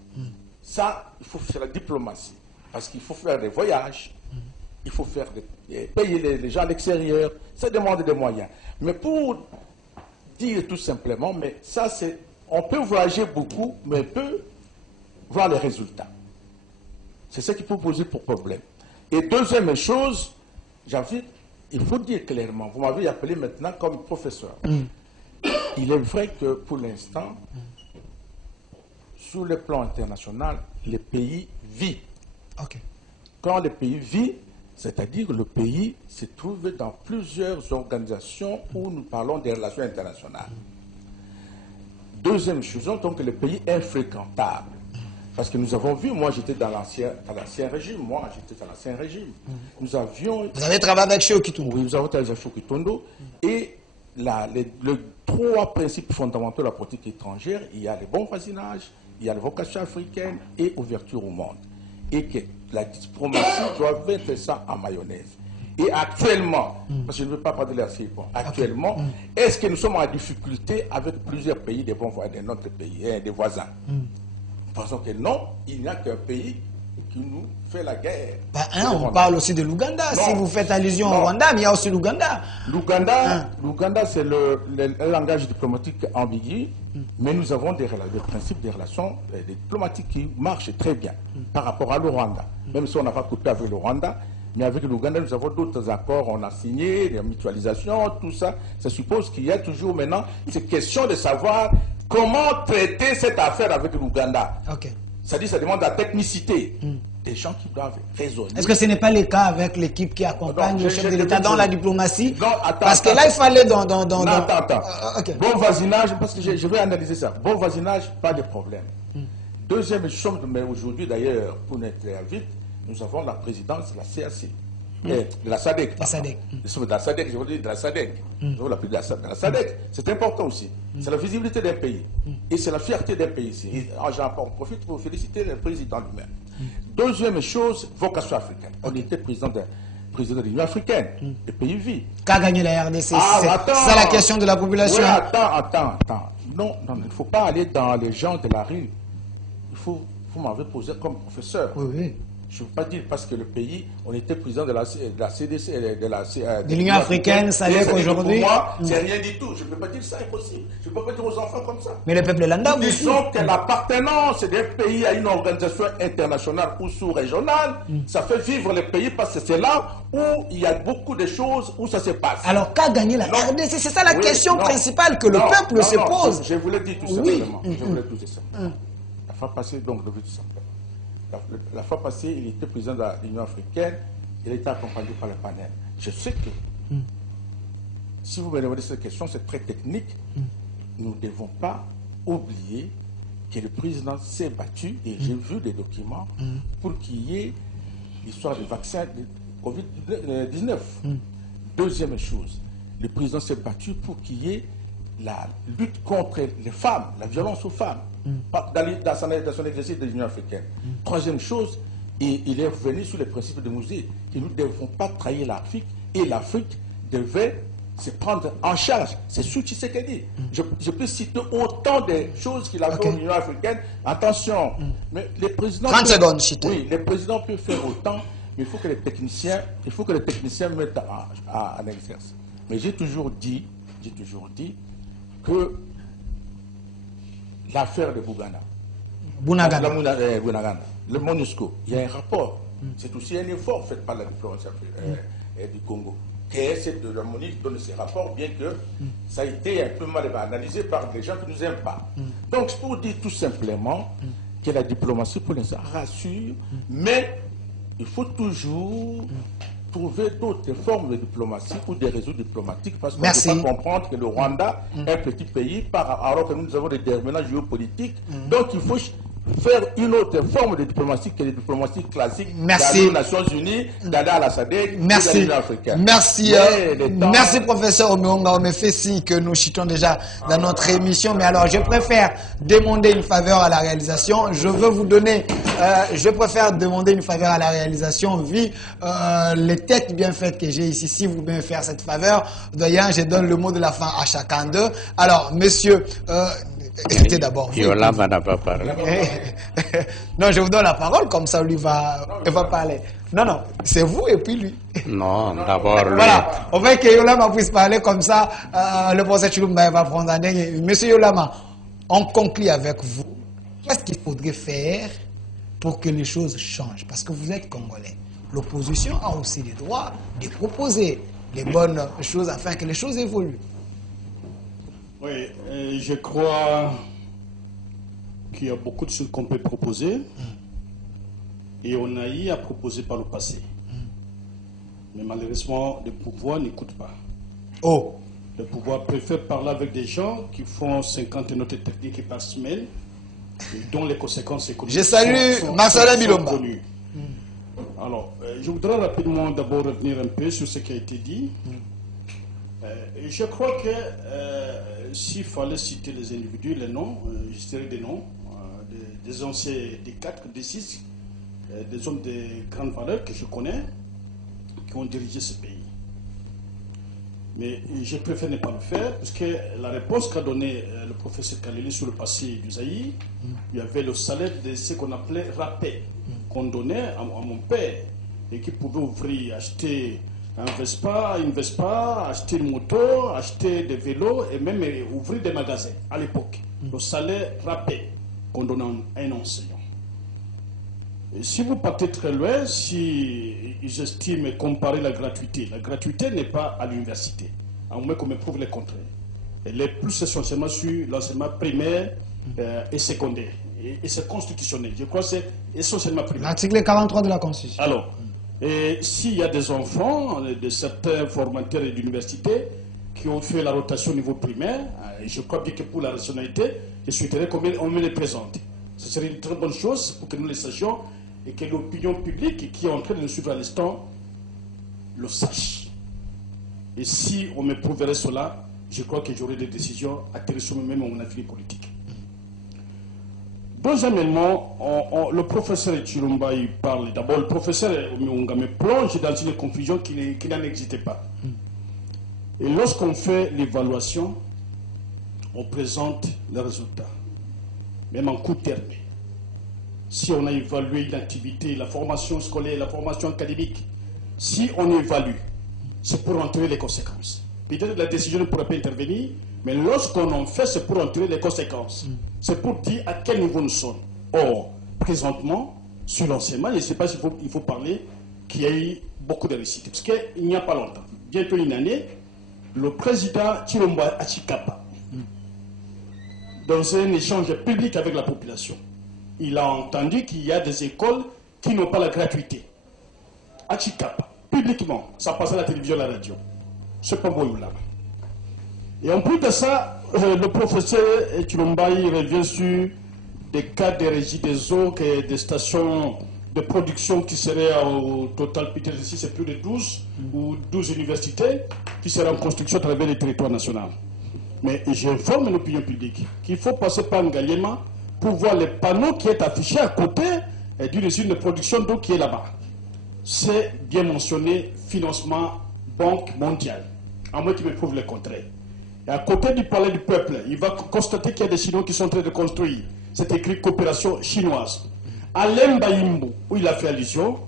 Ça, il faut faire la diplomatie, parce qu'il faut faire des voyages, il faut payer les gens à l'extérieur, ça demande des moyens. Mais pour dire tout simplement, mais ça c'est, on peut voyager beaucoup, mais on peut voir les résultats. C'est ça qui peut poser pour problème. Et deuxième chose, il faut dire clairement, vous m'avez appelé maintenant comme professeur. Il est vrai que pour l'instant, sur le plan international, le pays vit. Quand le pays vit, c'est-à-dire le pays se trouve dans plusieurs organisations où nous parlons des relations internationales. Deuxième chose, donc le pays est fréquentable. Parce que nous avons vu, moi j'étais dans l'ancien régime, Nous avions... Vous avez travaillé avec Sékou Tondo. Oui, nous avons travaillé avec Sékou Tondo. Et les trois principes fondamentaux de la politique étrangère, il y a le bon voisinage, il y a la vocation africaine et ouverture au monde. Et que la diplomatie doit être ça en mayonnaise. Et actuellement, parce que je ne veux pas parler de la CIPON, actuellement, est-ce que nous sommes en difficulté avec plusieurs pays, des notre pays, des voisins? Nous pensons que non, il n'y a qu'un pays qui nous fait la guerre. On parle aussi de l'Ouganda. Si vous faites allusion au Rwanda, mais il y a aussi l'Ouganda. L'Ouganda, c'est le langage diplomatique ambigu, mais nous avons des principes des relations diplomatiques qui marchent très bien par rapport à le Rwanda. Même si on n'a pas coupé avec le Rwanda, mais avec l'Ouganda, nous avons d'autres accords, on a signé, des mutualisations, tout ça. Ça suppose qu'il y a toujours maintenant cette question de savoir comment traiter cette affaire avec l'Ouganda. C'est-à-dire ça demande la technicité. Des gens qui doivent raisonner. Est-ce que ce n'est pas le cas avec l'équipe qui accompagne le chef de l'État dans la diplomatie? Parce que là, il fallait attends. Bon voisinage, parce que je vais analyser ça. Bon voisinage, pas de problème. Deuxième chose, mais aujourd'hui d'ailleurs, pour être vite, nous avons la présidence de la CAC, de la SADC. De la SADC, je veux dire de la SADC. Nous avons la présidence de la SADC. C'est important aussi. C'est la visibilité d'un pays. Et c'est la fierté d'un pays ici. J'en profite pour féliciter le président lui-même. Deuxième chose, vocation africaine. On était président de l'Union africaine. Le pays vit. Qu'a gagné la RDC? C'est ça la question de la population. Oui, attends. Non, il ne faut pas aller dans les gens de la rue. Vous m'avez posé comme professeur. Oui. Je ne veux pas dire parce que le pays, on était président de la CDC, de l'Union africaine, ça l'est qu'aujourd'hui. Pour moi, c'est rien du tout. Je ne peux pas dire ça, impossible. Je ne peux pas dire aux enfants comme ça. Mais le peuple lambda, nous disons que l'appartenance des pays à une organisation internationale ou sous-régionale, ça fait vivre les pays parce que c'est là où il y a beaucoup de choses où ça se passe. Alors, qu'a gagné la RDC? C'est ça la question principale que le peuple se pose. Je voulais dire tout simplement. Je voulais tout simplement. La fois passée, donc, je veux tout simplement. La fois passée, il était président de l'Union africaine, il a été accompagné par le panel. Je sais que, si vous me demandez cette question, c'est très technique, nous ne devons pas oublier que le président s'est battu, et j'ai vu des documents, pour qu'il y ait l'histoire du vaccin de Covid-19. Deuxième chose, le président s'est battu pour qu'il y ait la lutte contre les femmes, la violence aux femmes, dans son exercice de l'Union africaine. Troisième chose, il est revenu sur les principes de Mouzé, que nous ne devons pas trahir l'Afrique, et l'Afrique devait se prendre en charge. C'est ce qui s'est dit. Je peux citer autant de choses qu'il a fait en Union africaine. Attention, mais les présidents... 30 secondes, oui, les présidents peuvent faire autant, mais il faut que les techniciens mettent en exercice. Mais j'ai toujours dit que l'affaire de Bunagana, le MONUSCO, il y a un rapport. C'est aussi un effort fait par la diplomatie du Congo. C'est de la MONUSCO donne ces rapports, bien que ça a été un peu mal analysé par des gens qui ne nous aiment pas. Donc, c'est pour dire tout simplement que la diplomatie, pour l'instant, rassure, mais il faut toujours trouver d'autres formes de diplomatie ou des réseaux diplomatiques, parce qu'on ne peut pas comprendre que le Rwanda est un petit pays, alors que nous avons des déterminants géopolitiques. Donc il faut faire une autre forme de diplomatie que les diplomaties classiques des Nations Unies, d'Ada al-Sadek, de l'Union africaine. Merci professeur Omeonga. On me fait signe que nous chutons déjà dans notre émission, mais alors je préfère demander une faveur à la réalisation. Je veux vous donner, je préfère demander une faveur à la réalisation vu les têtes bien faites que j'ai ici. Si vous pouvez me faire cette faveur, doyen, je donne le mot de la fin à chacun d'eux. Alors, monsieur, d'abord. Yolama n'a pas parlé. Non, je vous donne la parole, comme ça lui va parler. Non, c'est vous et puis lui. Non, d'abord lui. Voilà, on veut que Yolama puisse parler comme ça, le professeur Chilumba va prendre un dernier. Monsieur Yolama, on conclut avec vous. Qu'est-ce qu'il faudrait faire pour que les choses changent? Parce que vous êtes Congolais. L'opposition a aussi le droit de proposer les bonnes choses afin que les choses évoluent. Oui, je crois qu'il y a beaucoup de choses qu'on peut proposer et on a eu à proposer par le passé. Mais malheureusement, le pouvoir n'écoute pas. Le pouvoir préfère parler avec des gens qui font 50 notes techniques par semaine et dont les conséquences économiques sont connues. Alors, je voudrais rapidement d'abord revenir un peu sur ce qui a été dit. Je crois que s'il fallait citer les individus, les noms, je dirais des noms, des anciens, des 4, des 6, des hommes de grande valeur que je connais, qui ont dirigé ce pays. Mais je préfère ne pas le faire, parce que la réponse qu'a donnée le professeur Kaleli sur le passé du Zaïre, il y avait le salaire de ce qu'on appelait rappel, qu'on donnait à mon père, et qui pouvait ouvrir, acheter une Vespa, acheter une moto, acheter des vélos et même ouvrir des magasins à l'époque. Le salaire rappel qu'on donne à un enseignant. Et si vous partez très loin, si j'estime comparer la gratuité n'est pas à l'université, à moins qu'on me prouve le contraire. Elle est plus essentiellement sur l'enseignement primaire et secondaire. Et c'est constitutionnel. Je crois que c'est essentiellement primaire. L'article 43 de la Constitution. Alors, et s'il y a des enfants de certains formateurs et d'universités qui ont fait la rotation au niveau primaire, je crois bien que pour la rationalité, je souhaiterais qu'on me les présente. Ce serait une très bonne chose pour que nous les sachions et que l'opinion publique qui est en train de nous suivre à l'instant le sache. Et si on me prouverait cela, je crois que j'aurai des décisions atterries sur moi-même à mon avenir politique. Deuxièmement, le professeur Chilumba il parle. D'abord, le professeur Omeonga me plonge dans une confusion qui n'en existait pas. Et lorsqu'on fait l'évaluation, on présente les résultats, même en coup terme. si on a évalué une activité, la formation scolaire, la formation académique, si on évalue, c'est pour en tirer les conséquences. Peut-être la décision ne pourrait pas intervenir, mais lorsqu'on en fait, c'est pour en tirer les conséquences. C'est pour dire à quel niveau nous sommes. Or, présentement, sur l'enseignement, je ne sais pas s'il faut parler qu'il y a eu beaucoup de réussite. Parce qu'il n'y a pas longtemps, bientôt une année, le président Chilombo Achikapa, dans un échange public avec la population, il a entendu qu'il y a des écoles qui n'ont pas la gratuité. Achikapa, publiquement, ça passe à la télévision, à la radio. C'est pas bon là. Et en plus de ça, le professeur Chilombaï revient sur des cas de régie des eaux, des stations de production qui seraient au total, peut-être ici c'est plus de 12 ou 12 universités qui seraient en construction à travers le territoire national. Mais j'informe l'opinion publique qu'il faut passer par Ngaliema pour voir les panneaux qui est affiché à côté d'une usine de production d'eau qui est là-bas. C'est bien mentionné, financement Banque mondiale, à moins qu'il me prouve le contraire. Et à côté du palais du peuple, il va constater qu'il y a des Chinois qui sont en train de construire. C'est écrit coopération chinoise. À Lembaïmbo, où il a fait allusion,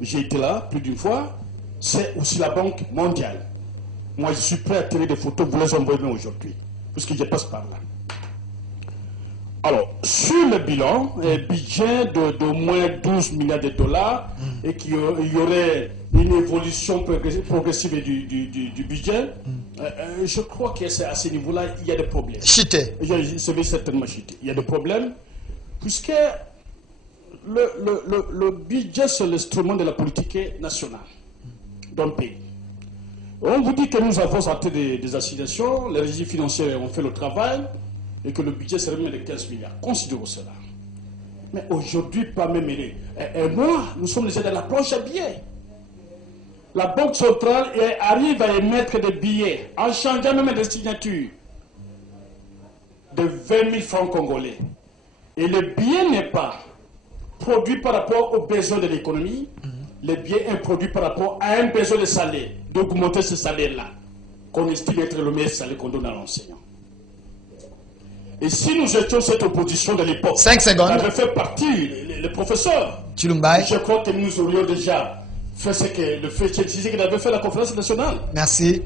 j'ai été là plus d'une fois, c'est aussi la Banque mondiale. Moi, je suis prêt à tirer des photos, vous les envoyez aujourd'hui, puisque je passe par là. Alors, sur le bilan, un budget d'au moins 12 milliards de dollars, et qu'il y aurait une évolution progressive du budget, je crois qu'à ce niveau-là, il y a des problèmes. Chité. Je vais certainement chiter. Il y a des problèmes, puisque le budget, c'est l'instrument de la politique nationale d'un pays. On vous dit que nous avons acté des assignations, les régies financières ont fait le travail, et que le budget serait même de 15 milliards. Considérons cela. Mais aujourd'hui, pas même aider. Et moi, nous sommes déjà dans la planche à billets. La Banque centrale arrive à émettre des billets, en changeant même des signatures, de 20 000 francs congolais. Et le billet n'est pas produit par rapport aux besoins de l'économie, le billet est produit par rapport à un besoin de salaire, d'augmenter ce salaire-là, qu'on estime être le meilleur salaire qu'on donne à l'enseignant. Et si nous étions cette opposition de l'époque, 5 secondes. avait fait partie, le professeur, Chilombaï. Je crois que nous aurions déjà fait ce que le fait qu'il avait fait la conférence nationale. Merci.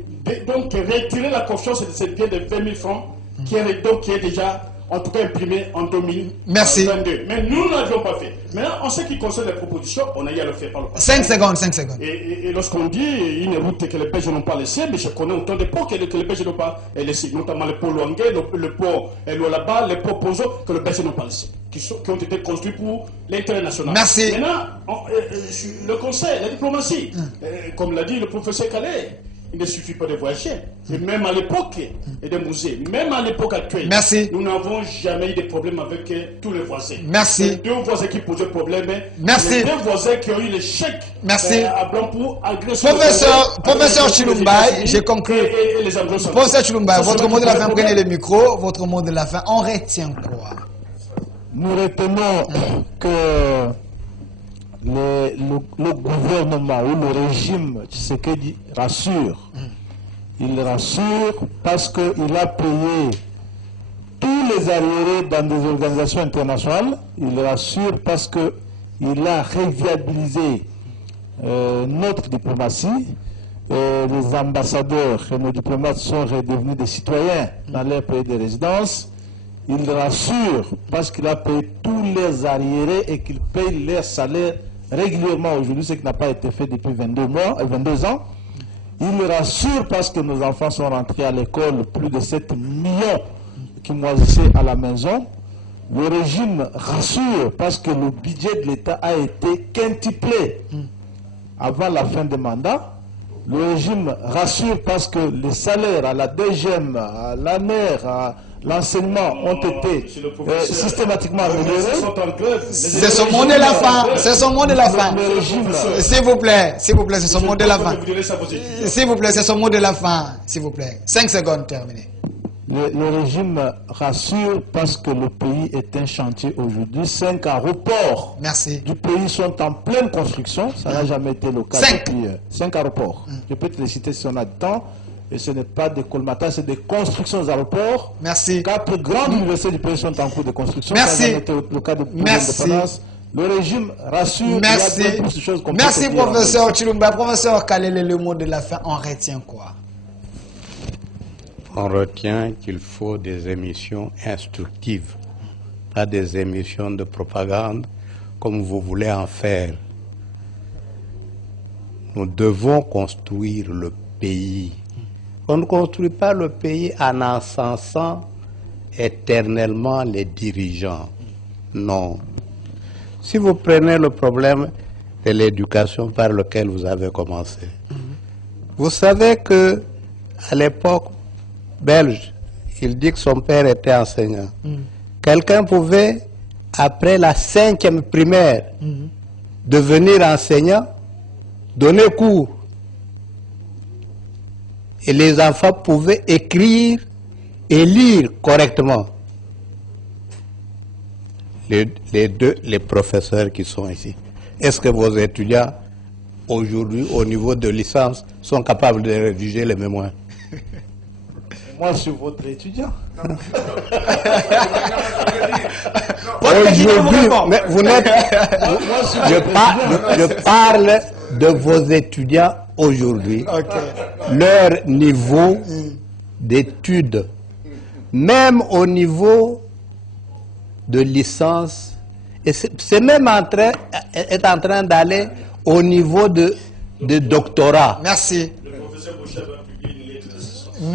Donc, retirer la confiance de cette biais de 20 000 francs qui est déjà, en tout cas, imprimé en 2022. Merci. Mais nous ne l'avions pas fait. Maintenant, en ce qui concerne les propositions, on a eu à le faire par le passé. 5 secondes, 5 secondes. Et lorsqu'on dit une route que les Belges n'ont pas laissée, mais je connais autant de ports que les Belges n'ont pas laissés, notamment le port Luangue, le port Lualaba, les ports Pozo, que les Belges n'ont pas laissés, qui ont été construits pour l'intérêt national. Merci. Maintenant, le conseil, la diplomatie, comme l'a dit le professeur Calais, il ne suffit pas de voyager. Et même à l'époque des musées, même à l'époque actuelle, merci, nous n'avons jamais eu de problème avec tous les voisins. Merci. Les deux voisins qui posaient problème, merci. Les deux voisins qui ont eu le chèque à blanc pour agresser. Professeur Chilombaï, j'ai conclu. Professeur Chilombaï, votre mot de la fin, prenez le micro. Votre mot de la fin, on retient quoi? Nous retenons que le gouvernement ou le régime Tshisekedi rassure. Il rassure parce qu'il a payé tous les arriérés dans des organisations internationales. Il rassure parce qu'il a reviabilisé notre diplomatie. Les ambassadeurs et nos diplomates sont redevenus des citoyens dans leur pays de résidence. Il rassure parce qu'il a payé tous les arriérés et qu'il paye leurs salaires régulièrement aujourd'hui, ce qui n'a pas été fait depuis 22 ans. Il rassure parce que nos enfants sont rentrés à l'école, plus de 7 millions qui moisissaient à la maison. Le régime rassure parce que le budget de l'État a été quintuplé avant la fin du mandat. Le régime rassure parce que les salaires à la DGM, à l'ANER, à l'enseignement ont été systématiquement améliorés. C'est son mot de la fin. C'est son mot de la fin. S'il vous plaît, c'est son mot de la fin. S'il vous plaît, c'est son mot de la fin. S'il vous plaît. 5 secondes, terminé. Le régime rassure parce que le pays est un chantier aujourd'hui. 5 aéroports du pays sont en pleine construction. Ça n'a jamais été le cas depuis 5 aéroports. Je peux te les citer si on a du temps. Et ce n'est pas des colmatage, c'est des constructions d'aéroports. Merci. 4 grandes universités du pays sont en cours de construction. Merci. Ça n'a été le cas de l'indépendance. Le régime rassure. Merci. Merci, professeur Chilumba. Professeur Kalele, le mot de la fin, on retient quoi? On retient qu'il faut des émissions instructives, pas des émissions de propagande comme vous voulez en faire. Nous devons construire le pays. On ne construit pas le pays en encensant éternellement les dirigeants. Non. Si vous prenez le problème de l'éducation par lequel vous avez commencé, vous savez que à l'époque belge, il dit que son père était enseignant. Quelqu'un pouvait, après la 5e primaire, devenir enseignant, donner cours. Et les enfants pouvaient écrire et lire correctement. Les professeurs qui sont ici. Est-ce que vos étudiants, aujourd'hui, au niveau de licence, sont capables de rédiger les mémoires? Moi, je suis votre étudiant. Aujourd'hui, mais vous n'êtes... Je parle de vos étudiants aujourd'hui. Leur niveau d'études, même au niveau de licence, et c'est même en train d'aller au niveau de doctorat. Merci.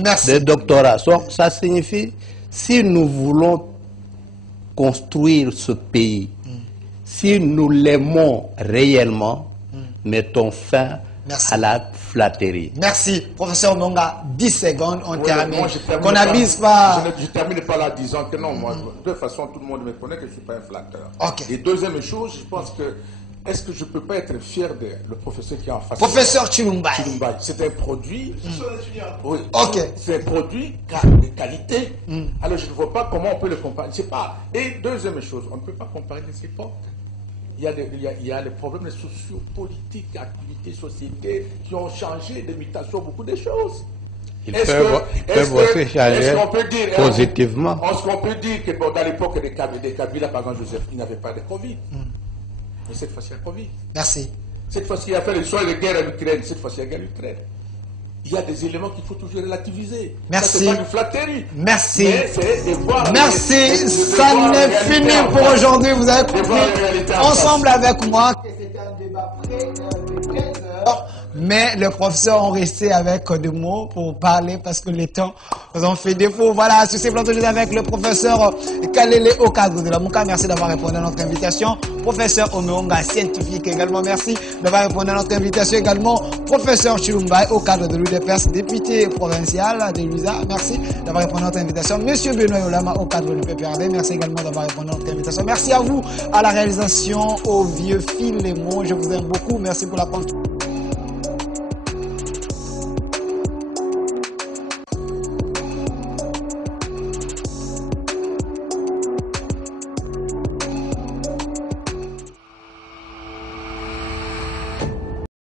Merci. De doctorat. Donc, ça signifie, si nous voulons construire ce pays, si nous l'aimons réellement, mettons fin à la flatterie. Merci. Professeur Monga, 10 secondes, on termine. Qu'on n'abuse pas. Je ne termine pas là disant que non, moi, de toute façon, tout le monde me connaît que je ne suis pas un flatteur. Et deuxième chose, je pense que est-ce que je ne peux pas être fier de le professeur qui est en face? Professeur Chilumba. C'est un produit. Oui. Ok. C'est un produit de qualité. Alors je ne vois pas comment on peut le comparer. C'est pas. Et deuxième chose, on ne peut pas comparer les époques. Il y a les problèmes sociopolitiques, activités, sociétés qui ont changé de mutation beaucoup de choses. Ils peuvent aussi changer positivement. Est-ce qu'on peut dire que bon, dans l'époque des Kabila, par exemple, Joseph, il n'avait pas de Covid. Mais cette fois-ci, il y a Covid. Merci. Cette fois-ci, il y a fait le soin de guerre en Ukraine. Cette fois-ci, il y a guerre en Ukraine. Il y a des éléments qu'il faut toujours relativiser. Merci. Ça, c'est pas du flatterie. Merci. Merci. Ça n'est fini pour aujourd'hui. Vous avez compris ensemble avec moi que c'était un débat près de 15 heures. Mais les professeurs ont resté avec des mots pour parler parce que les temps nous ont fait défaut. Voilà, sur ces plateaux, je suis avec le professeur Kalele Okadre de la Mouka. Merci d'avoir répondu à notre invitation. Professeur Omeonga, scientifique également. Merci d'avoir répondu à notre invitation également. Professeur Chilumba, au cadre de l'UDPS, député provincial de l'USA. Merci d'avoir répondu à notre invitation. Monsieur Benoît Yolama, au cadre du PPRD. Merci également d'avoir répondu à notre invitation. Merci à vous, à la réalisation, au vieux Philémon. Je vous aime beaucoup. Merci pour la contribution.